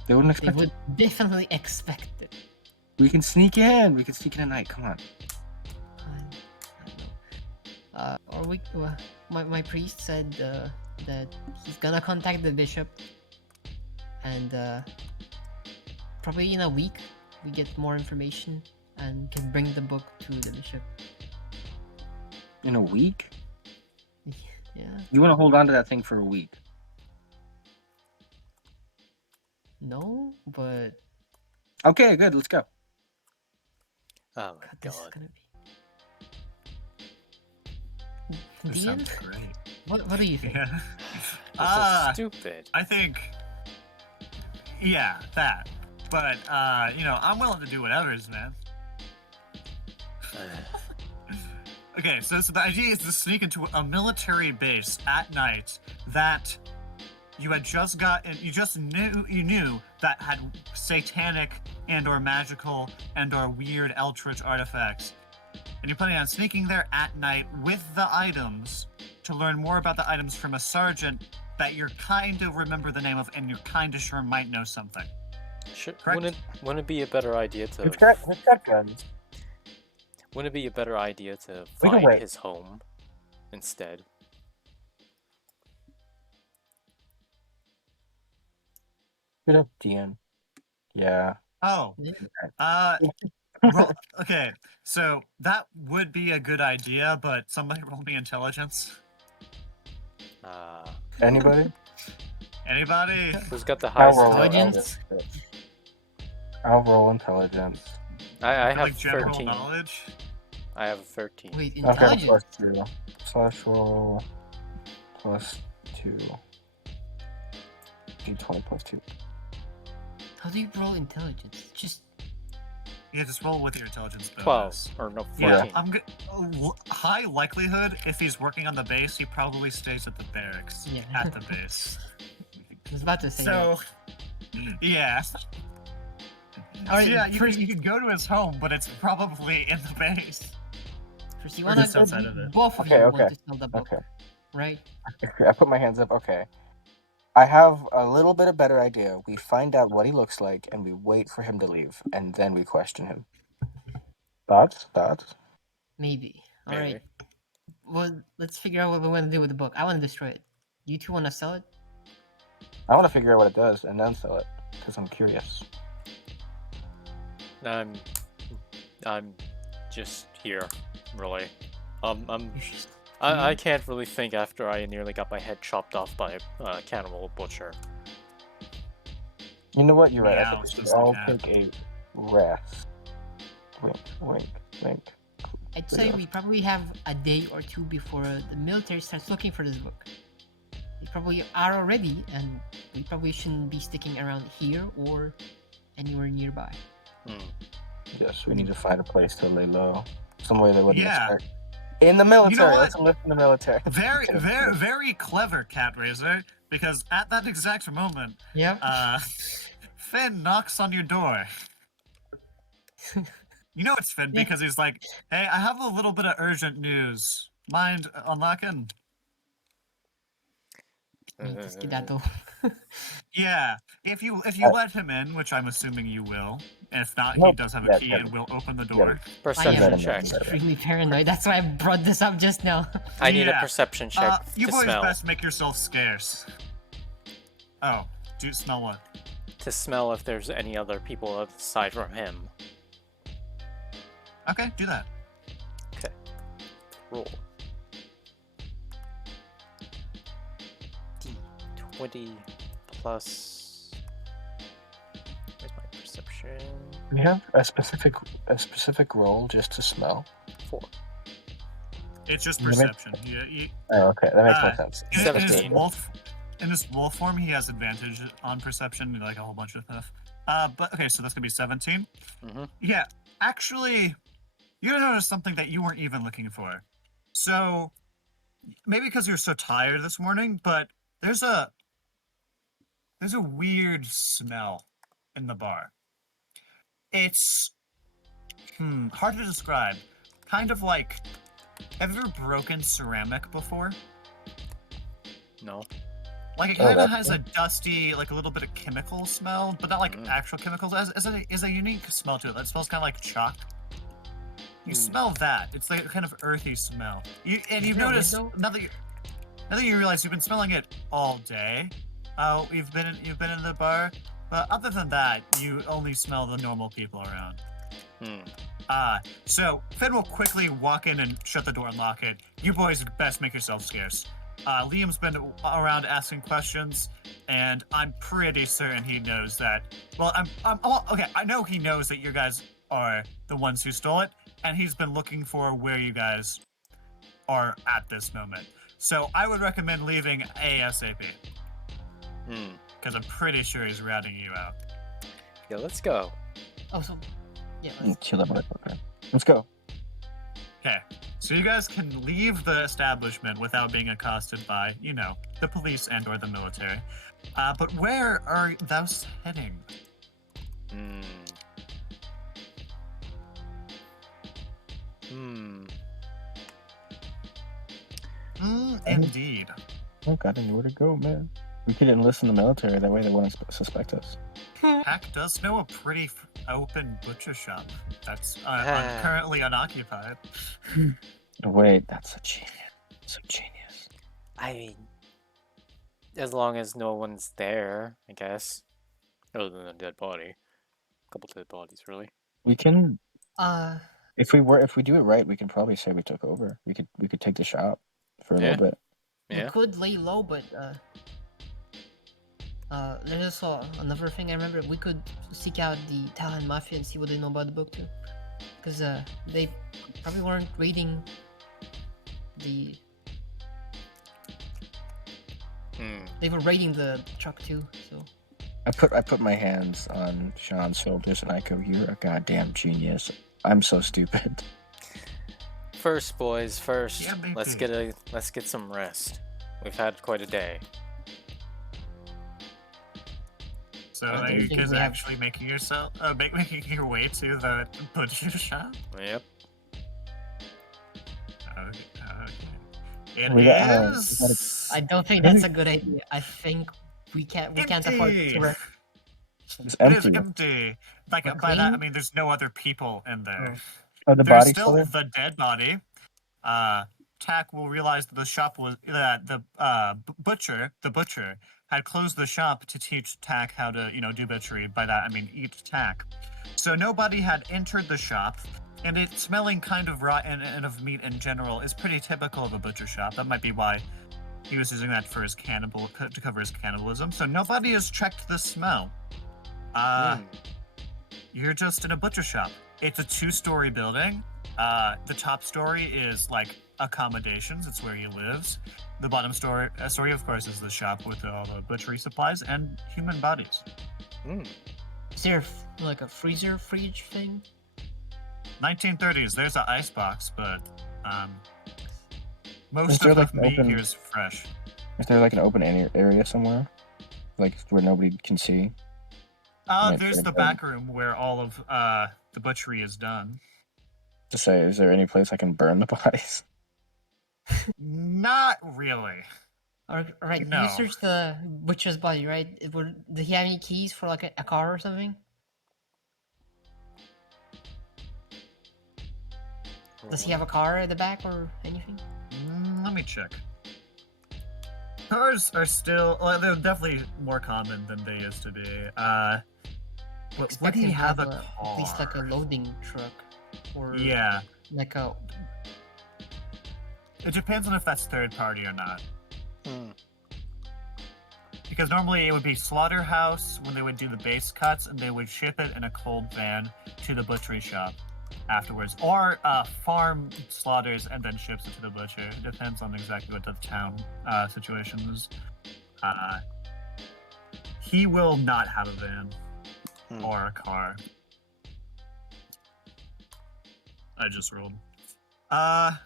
They wouldn't They expect would it. definitely expect it. We can sneak in. We can sneak in at night. Come on. I don't know. My priest said that he's gonna contact the bishop, and probably in a week we get more information and can bring the book to the bishop. In a week? Yeah. You want to hold on to that thing for a week? No, but Okay, good. Let's go. Oh my this is god. gonna be. This Dean, sounds great. what do you think? Yeah. This is stupid. I think. Yeah, that. But I'm willing to do whatever's, man. Okay, so the idea is to sneak into a military base at night that you had just you knew that had satanic and or magical and or weird eldritch artifacts. And you're planning on sneaking there at night with the items to learn more about the items from a sergeant that you're kind of remember the name of and you're kind of sure might know something. Correct? Wouldn't it be a better idea to Who's got guns? wouldn't it be a better idea to We can find wait. his home instead? Good up, DN. Yeah. Oh. Yeah. Okay, so that would be a good idea, but somebody roll me intelligence. Anybody? Anybody? Who's got the I'll highest roll intelligence? I'll roll intelligence. I have Like general 13. knowledge? I have 13. Wait, I've got a intelligence. +2. Slash roll +2. D20 +2. How do you roll intelligence? Just Yeah, just roll with your intelligence bonus. 12 or no 14. Yeah, high likelihood if he's working on the base, he probably stays at the barracks. Yeah. At the base. I was about to say So, yeah. Alright, Yeah, first- you could go to his home, but it's probably in the base. that. First, you Or wanna just outside of it. both of Okay, you okay, want to sell the book, Okay. right? I put my hands up. Okay. I have a little bit of better idea. We find out what he looks like, and we wait for him to leave, and then we question him. Thoughts? Maybe. All Maybe. right. Well, let's figure out what we want to do with the book. I want to destroy it. You two want to sell it? I want to figure out what it does and then sell it, because I'm curious. I'm just here, really. I'm You're just- I can't really think after I nearly got my head chopped off by a cannibal butcher. You know what? You're right. Yeah, I think it's we should just a all cat. take a rest. Wink, wink, wink. I'd say we probably have a day or two before the military starts looking for this book. They probably are already, and we probably shouldn't be sticking around here or anywhere nearby. Yes, we need to find a place to lay low. Somewhere they wouldn't Yeah. expect. In the military. what? Let's live in the military. Very, very, very clever, Cat Raiser, because at that exact moment, Yep. Finn knocks on your door. You know it's Finn Yeah. because he's like, hey, I have a little bit of urgent news. Mind unlocking? Skedaddle. Yeah, if you let him in, which I'm assuming you will. If not, he Nope. does have a Yeah, key yeah. and will open the Yeah. door. I Perception am check. extremely paranoid. That's why I brought this up just now. I need a Yeah. perception check You to boys smell. best make yourself scarce. Oh, do you smell what? To smell if there's any other people aside from him. Okay, do that. Okay. Roll. D20 plus. Where's my perception? You have a specific role just to smell. 4. It's just You make- perception. Oh, okay, that makes more sense. In this wolf form, he has advantage on perception, like a whole bunch of stuff. But okay, so that's gonna be 17. Mm-hmm. Yeah, actually, you noticed something that you weren't even looking for. So maybe because you're so tired this morning, but there's a weird smell in the bar. It's hard to describe. Kind of like, have you ever broken ceramic before? No. Like it kind of has a dusty, like a little bit of chemical smell, but not like actual chemicals. As a unique smell to it. That smells kind of like chalk. You smell that. It's like a kind of earthy smell. You've noticed now that you realize you've been smelling it all day. You've been in the bar, but other than that, you only smell the normal people around. So Finn will quickly walk in and shut the door and lock it. You boys best make yourselves scarce. Liam's been around asking questions, and I'm pretty certain he knows that. Well, okay. I know he knows that you guys are the ones who stole it, and he's been looking for where you guys are at this moment. So I would recommend leaving ASAP. Because I'm pretty sure he's routing you out. Yeah, let's go. Oh, so yeah. Kill that motherfucker. Let's go. Okay, so you guys can leave the establishment without being accosted by, the police and or the military. But where are thou heading? Indeed. Oh, got anywhere to go, man. We could enlist in the military. That way they won't suspect us. Hack does know a pretty open butcher shop that's currently unoccupied. Wait, that's a genius. So genius. I mean, as long as no one's there, I guess. Other than a dead body. A couple dead bodies, really. We can. If we do it right, we can probably say we took over. We could take the shop for a little bit. Yeah. We could lay low, but there's also another thing I remember. We could seek out the Italian mafia and see what they know about the book too, because they probably weren't raiding the. They were raiding the truck too, so. I put my hands on Sean's shoulders and I go, "You're a goddamn genius. I'm so stupid." First, boys, first. Yeah, let's get some rest. We've had quite a day. So are you guys actually making making your way to the butcher shop? Yep. Okay. It is. I don't think that's a good idea. I think we can't afford to rest. It's It is empty. empty. Like by that I mean there's no other people in there. Are the There's bodies still there? the dead body. Tack will realize that the shop was the butcher had closed the shop to teach Tack how to do butchery. By that I mean eat Tack. So nobody had entered the shop, and it smelling kind of rotten and of meat in general is pretty typical of a butcher shop. That might be why he was using that for his to cover his cannibalism. So nobody has checked the smell. You're just in a butcher shop. It's a 2-story building. The top story is like accommodations. It's where he lives. The bottom story, of course, is the shop with all the butchery supplies and human bodies. Is there like a fridge thing? 1930s. There's an ice box, but most there of like the an meat open- here is fresh. Is there like an open area somewhere, like where nobody can see? There's the back room where all of the butchery is done. To say, is there any place I can burn the bodies? Not really. Alright, No. you searched the butcher's body, right? Did he have any keys for like a car or something? Does he have a car at the back or anything? Let me check. Cars are still, well, they're definitely more common than they used to be. But would Expect he him to have a at car? least like a loading truck, or Yeah, like a. it depends on if that's third party or not. Hmm. Because normally it would be slaughterhouse when they would do the base cuts, and they would ship it in a cold van to the butchery shop afterwards, or farm slaughters and then ships it to the butcher. It depends on exactly what the town situation is. He will not have a van or a car. I just rolled. Right,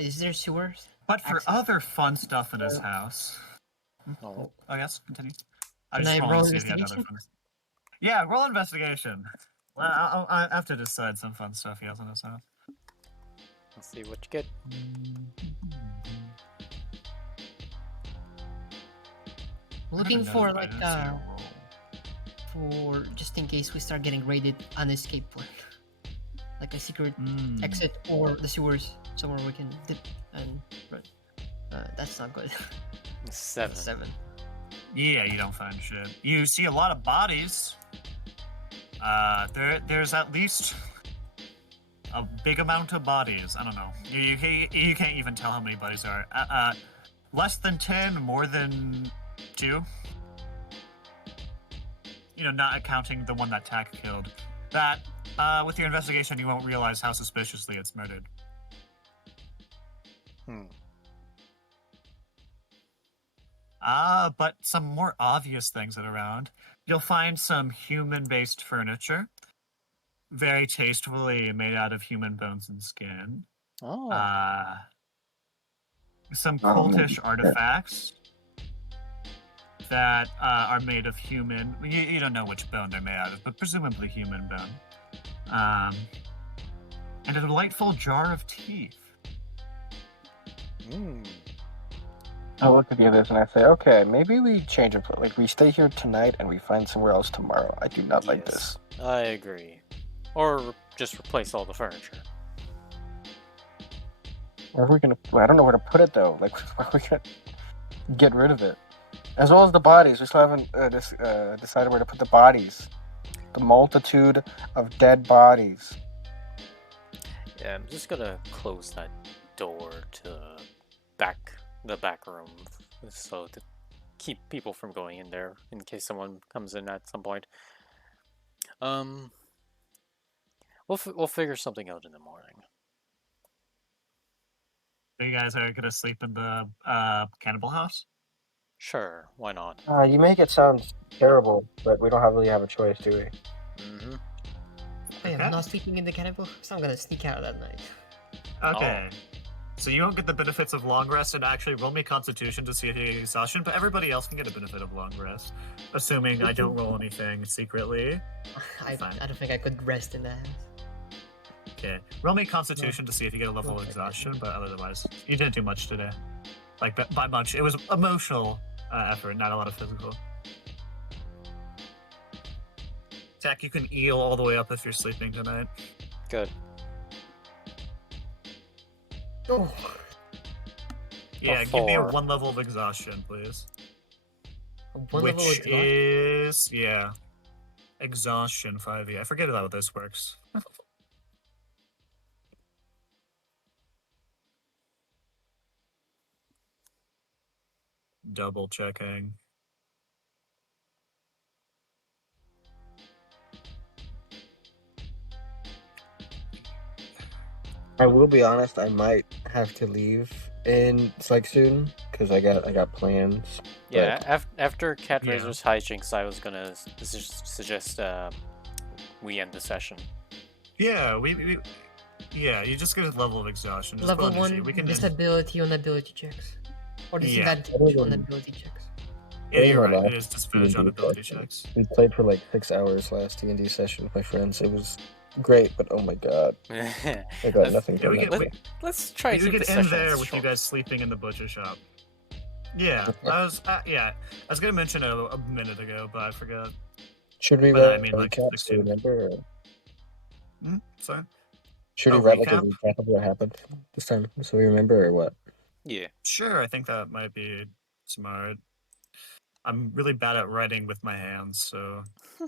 is there sewers? But for Access. other fun stuff in his house. Oh. Oh yes, continue. Can I roll investigation? Yeah, roll investigation. Well, I'll have to decide some fun stuff he has in his house. Let's see what you get. Looking for like for just in case we start getting raided on escape plan, like a secret exit or the sewers somewhere we can dip and run. That's not good. 7. 7. Yeah, you don't find shit. You see a lot of bodies. There's at least a big amount of bodies. I don't know. You can't even tell how many bodies there are. Less than 10, more than 2. You know, not accounting the one that Tack killed. That, with your investigation, you won't realize how suspiciously it's murdered. But some more obvious things that are around. You'll find some human-based furniture. Very tastefully made out of human bones and skin. Oh. Some cultish artifacts that are made of human. You don't know which bone they're made out of, but presumably human bone. And a delightful jar of teeth. I look at the others and I say, okay, maybe we change it. Like, we stay here tonight and we find somewhere else tomorrow. I do not like this. I agree. Or just replace all the furniture. Where are we gonna? I don't know where to put it though. Like, where are we gonna get rid of it? As well as the bodies. We still haven't decided where to put the bodies. The multitude of dead bodies. Yeah, I'm just gonna close that door to the back room, so to keep people from going in there in case someone comes in at some point. We'll figure something out in the morning. So you guys are gonna sleep in the cannibal house? Sure, why not? You make it sound terrible, but we don't really have a choice, do we? Mm-hmm. Wait, I'm not sleeping in the cannibal, so I'm gonna sneak out that night. Okay. So you won't get the benefits of long rest, and actually roll me Constitution to see if you get exhaustion, but everybody else can get a benefit of long rest. Assuming I don't roll anything secretly. I don't think I could rest in that house. Okay. Roll me Constitution to see if you get a level of exhaustion, but otherwise, you didn't do much today. Like, by much. It was emotional effort, not a lot of physical. Tack, you can eel all the way up if you're sleeping tonight. Good. Oh. Yeah, give me a 1 level of exhaustion, please. One level Which exhaustion? is, yeah, exhaustion 5e. I forget how this works. Double checking. I will be honest. I might have to leave in like soon because I got plans. Yeah, after Cat Razor's hijinks, I was gonna suggest we end the session. Yeah, yeah, you just get a level of exhaustion. Just Level put 1 we can disability on ability checks. Or disadvantage on ability checks. Yeah, you're right. It is disadvantage on ability checks. We played for like 6 hours last D&D session with my friends. It was great, but oh my god, I got nothing from that. Let's try to we keep could the end session there with short. you guys sleeping in the butcher shop. Yeah, I was gonna mention it a minute ago, but I forgot. Should we But I mean, like, recap so 16. remember? Or Sorry. should we Oh, write like a recap? recap of what happened this time so we remember or what? Yeah. Sure, I think that might be smart. I'm really bad at writing with my hands, so. I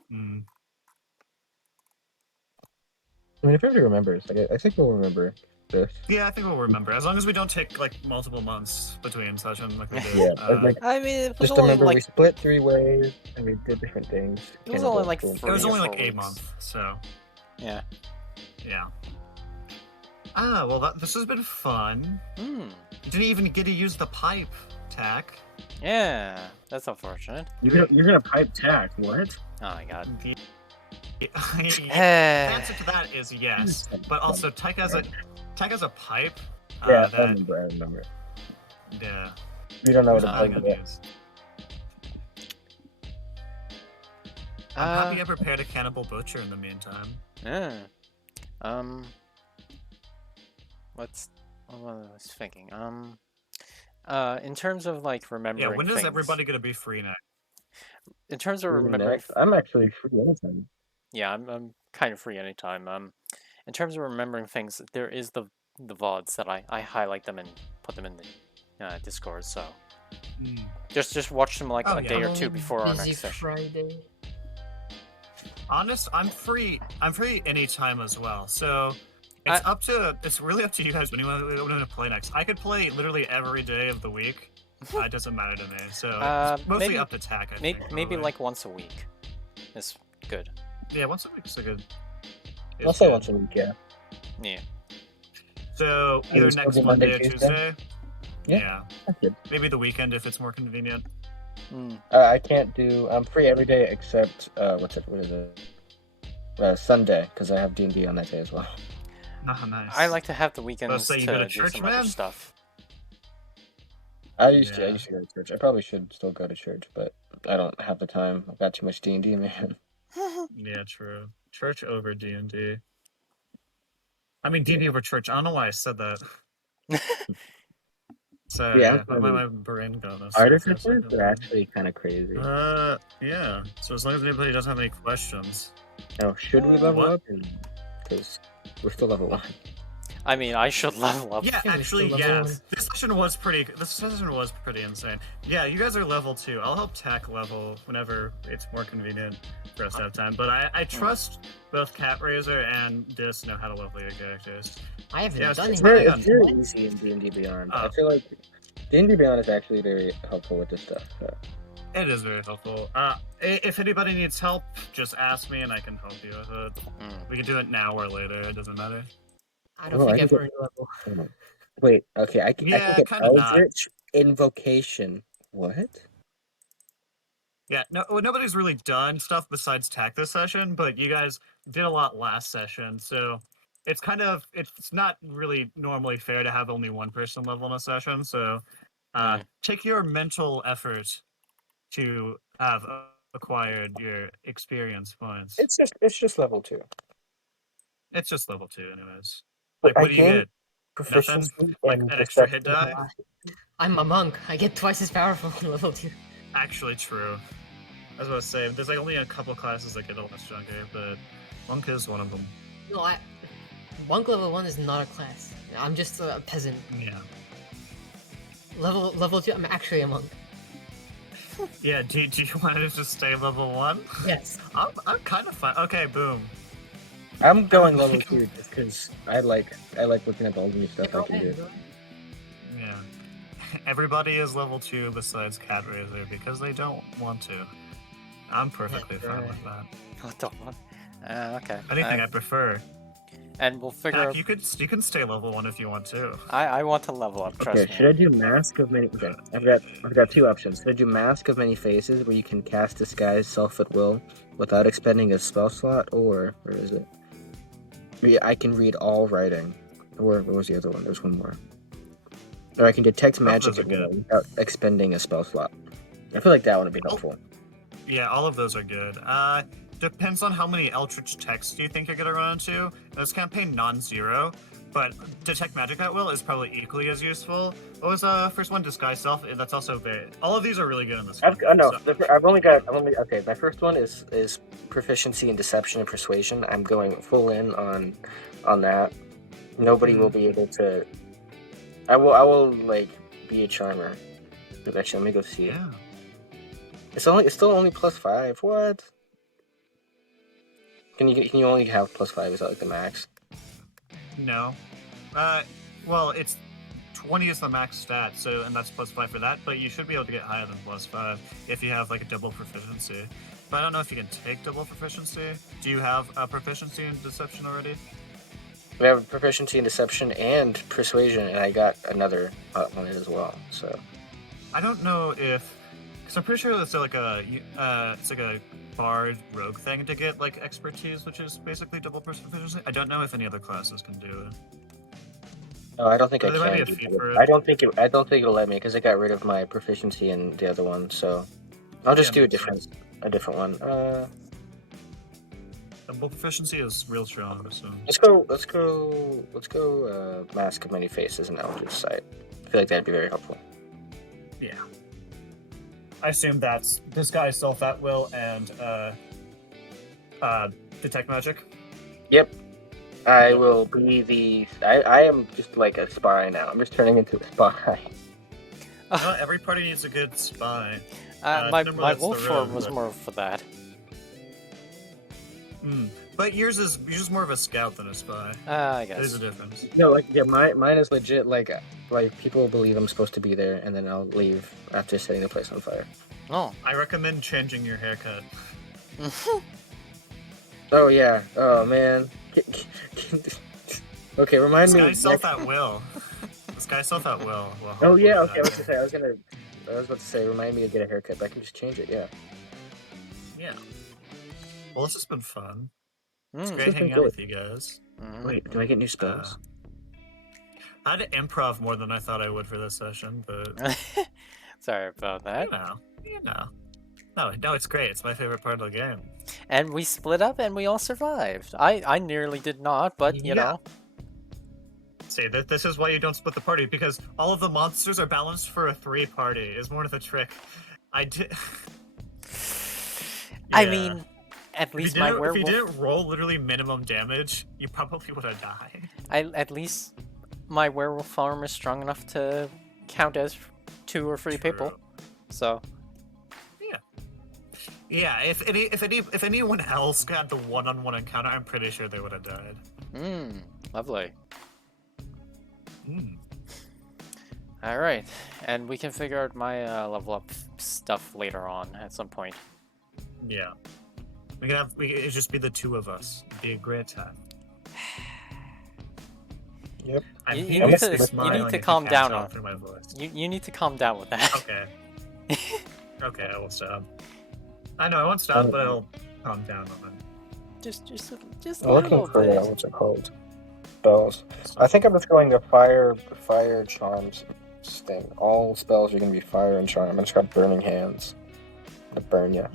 mean, if everybody remembers, like, I think we'll remember this. Yeah, I think we'll remember. As long as we don't take like multiple months between session like we did. Yeah, like, I mean, it was just only remember we like split 3 ways and we did different things. it was only like Cool. 3 it was or only 4 like a weeks. month, so Yeah. yeah. Well, this has been fun. Hmm. Didn't even get to use the pipe, Tack. Yeah. That's unfortunate. You're gonna pipe tack, what? Oh my god. The answer to that is yes, but also Tack has a pipe. Yeah, I that remember. yeah. We don't know what There's to nothing plug good it. news. I'm happy I prepared a cannibal butcher in the meantime. Yeah. What was I thinking? In terms of like remembering Yeah, when is things, everybody gonna be free next? in terms of remembering, Next, I'm actually free anytime. yeah, I'm kind of free anytime. In terms of remembering things, there is the VODs that I highlight them and put them in the Discord. So just watch them like Oh, a yeah. day or I'm two only before our busy next session. Friday. I'm free anytime as well. So it's really up to you guys when you want to play next. I could play literally every day of the week. It doesn't matter to me. So it's mostly maybe- up to Tack. I think, Maybe probably. like once a week is good. Yeah, once a week is a good. is I'll say good. once a week, yeah. Yeah. So And either it's next still Monday Monday, or Tuesday? Tuesday. Yeah. That's good. Maybe the weekend if it's more convenient. I can't do. I'm free every day except what is it? Sunday because I have D&D on that day as well. Oh, nice. I like to have the weekends so to you go to do church, some man? other stuff. I used to Yeah. go to church. I probably should still go to church, but I don't have the time. I've got too much D&D, man. Yeah, true. Church over D&D. I mean D&D over church. I don't know why I said that. So Yeah, my brain got us. Artificers are actually kind of crazy. Yeah. So as long as anybody doesn't have any questions. Now, should we level what? up? Because we're still level 1. I mean, I should level up. Yeah, Yeah, actually, we're still level yes. This session was pretty insane. Yeah, you guys are level 2. I'll help Tack level whenever it's more convenient for us to have time. But I trust both Cat Razor and Dis know how to level your characters. I haven't Yeah, done it's it. very- It's very easy in D&D Beyond. I feel like D&D Beyond is actually very helpful with this stuff. So. It is very helpful. If anybody needs help, just ask me and I can help you with it. We can do it now or later. It doesn't matter. I don't think I've earned level. Wait, okay, I can get kinda not. Eldritch Invocation. What? Yeah, nobody's really done stuff besides Tack this session, but you guys did a lot last session, so it's not really normally fair to have only one person level in a session. So take your mental effort to have acquired your experience points. It's just level 2. It's just level 2, anyways. But Like, what do you gained get? proficiency Nothing? Like in an extra hit perception. die? I'm a monk. I get twice as powerful in level 2. Actually, true. I was about to say, there's like only a couple classes that get a less chunky, but Monk is one of them. No, monk level 1 is not a class. I'm just a peasant. Yeah. Level 2, I'm actually a monk. Yeah, do you want to just stay level 1? Yes. I'm kind of fine. Okay, boom. I'm going level 2 just because I like looking at all the new stuff I can do. Yeah. Everybody is level 2 besides Cat Razor because they don't want to. I'm perfectly fine with that. What the fuck? Okay. If anything, I prefer. And we'll figure Tack, out. you can stay level 1 if you want to. I want to level up. Trust Okay, me. should I do Mask of Many? Okay, I've got 2 options. Should I do Mask of Many Faces, where you can cast Disguise Self at will without expending a spell slot, or where is it? I can read all writing. Or what was the other one? There's one more. Or I can detect magic at will without expending a spell slot. I feel like that one would be helpful. Yeah, all of those are good. Depends on how many Eldritch texts you think you're gonna run into. This campaign non-zero, but Detect Magic at Will is probably equally as useful. What was first one? Disguise Self. That's also very. All of these are really good in this game. Okay, my first one is proficiency in deception and persuasion. I'm going full in on that. Nobody will be able to. I will like be a charmer. Actually, let me go see. Yeah. It's still only +5. What? Can you only have +5? Is that like the max? No. Well, it's 20 is the max stat, and that's +5 for that. But you should be able to get higher than +5 if you have like a double proficiency. But I don't know if you can take double proficiency. Do you have a proficiency in deception already? We have proficiency in deception and persuasion, and I got another on it as well. So I don't know if, because I'm pretty sure it's like a bard rogue thing to get like expertise, which is basically double proficiency. I don't know if any other classes can do it. no, I don't think I There might be a can. feat for it. I don't think it'll let me because I got rid of my proficiency in the other one. So I'll just do a different one. Double proficiency is real strong. So Let's go. Mask of Many Faces and Eldritch Sight. I feel like that'd be very helpful. yeah. I assume that's Disguise Self at Will and Detect Magic. Yep. I will be the. I am just like a spy now. I'm just turning into a spy. Every party needs a good spy. My normally it's the wolf form rogue, was but- more for that. But yours is more of a scout than a spy. I There's a guess. difference. No, mine is legit. Like people believe I'm supposed to be there, and then I'll leave after setting the place on fire. Oh. I recommend changing your haircut. Oh yeah. Oh man. Okay, remind me. Disguise Self at Will. Disguise Self at Will. Oh yeah. Okay, I was about to say, remind me to get a haircut, but I can just change it. Yeah. Yeah. Well, this has been fun. It's Mm. great This has hanging been out good. with you guys. Wait, do I get new spells? I had to improv more than I thought I would for this session, but Sorry about that. you know. No, it's great. It's my favorite part of the game. And we split up and we all survived. I nearly did not, but you Yeah. know. See, this is why you don't split the party, because all of the monsters are balanced for a 3 party, is more of the trick. I did... I Yeah. mean, at If least you my didn't- werewolf. If you didn't roll literally minimum damage, you probably would have died. At least my werewolf farm is strong enough to count as 2 or 3 people. True. So. Yeah, if anyone else got the one-on-one encounter, I'm pretty sure they would have died. Lovely. Mm. All right, and we can figure out my level up stuff later on at some point. Yeah. It'd just be the 2 of us. It'd be a great time. Yep. I'm You here need to to smiling if you calm can't down tell on- through my voice. You need to calm down with that. Okay. I will stop. I know I won't stop, but I'll calm down on it. just a I'm looking little for bit. what's it called? Spells. I think I'm just going to fire charms thing. All spells are going to be fire and charm. I just got burning hands. To burn you.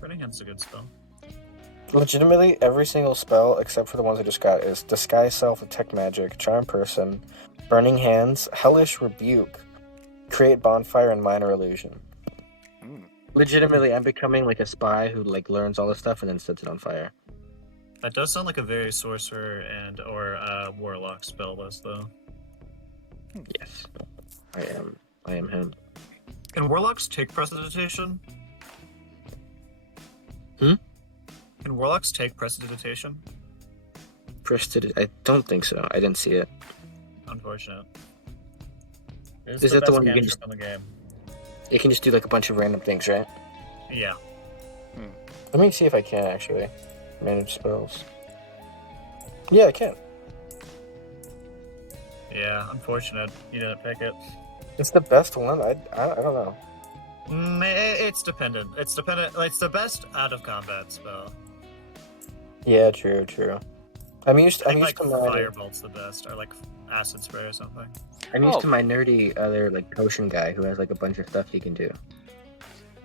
Burning Hand's a good spell. Legitimately, every single spell except for the ones I just got is Disguise Self, Detect Magic, Charm Person, Burning Hands, Hellish Rebuke, Create Bonfire, and Minor Illusion. Legitimately, I'm becoming like a spy who like learns all this stuff and then sets it on fire. That does sound like a very sorcerer and or warlock spell list, though. Yes, I am him. Can warlocks take prestidigitation? Can warlocks take prestidigitation? I don't think so. I didn't see it. Unfortunate. Is that the one you can cantrip in the game? You can just do like a bunch of random things, right? Yeah. Let me see if I can actually manage spells. Yeah, I can. Yeah, unfortunate. You didn't pick it. It's the best one. I don't know. It's dependent. It's dependent. Like, it's the best out of combat spell. Yeah, true. I'm used I think to like my Firebolt's the best, or like Acid Spray or something. I'm used to my nerdy other like potion guy who has like a bunch of stuff he can do.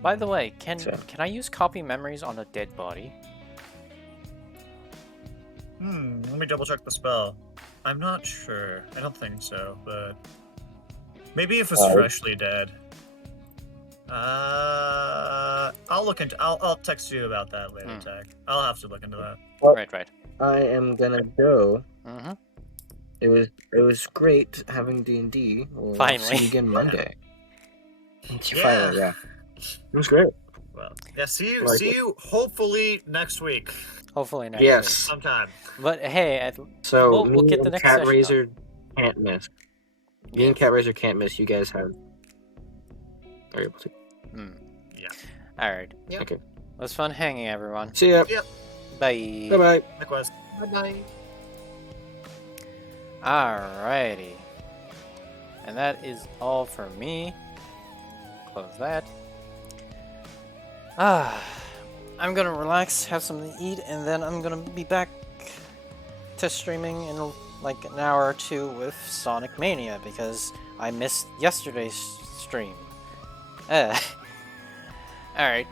By the way, can So- I use copy memories on a dead body? Let me double check the spell. I'm not sure. I don't think so, but maybe if it's freshly dead. I'll look into. I'll text you about that later, Tech. I'll have to look into that. Well, Right. I am gonna go. Mm-hmm. It was great having D&D. We'll Finally. see you again Monday. Yeah. Finally, yeah. It was great. Well, yeah. See you. Like see it. you. Hopefully next week. Hopefully next Yes. week. Sometime. But hey, So we'll me get the and next Cat session Razor can't miss. Me and Cat Razor can't miss. You guys are able to. Yeah. All right. Yep. Okay. It was fun hanging, everyone. See ya. Yep. Bye. Bye bye. Likewise. Bye-bye. Alrighty. And that is all for me. Close that. I'm gonna relax, have something to eat, and then I'm gonna be back to streaming in like an hour or two with Sonic Mania because I missed yesterday's stream. Alright.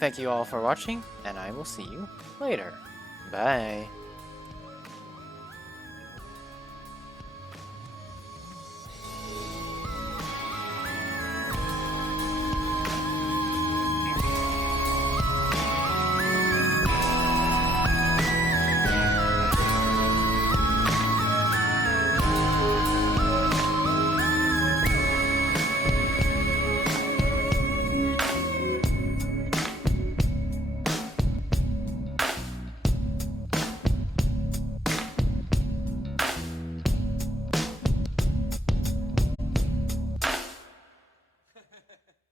Thank you all for watching, and I will see you later. Bye.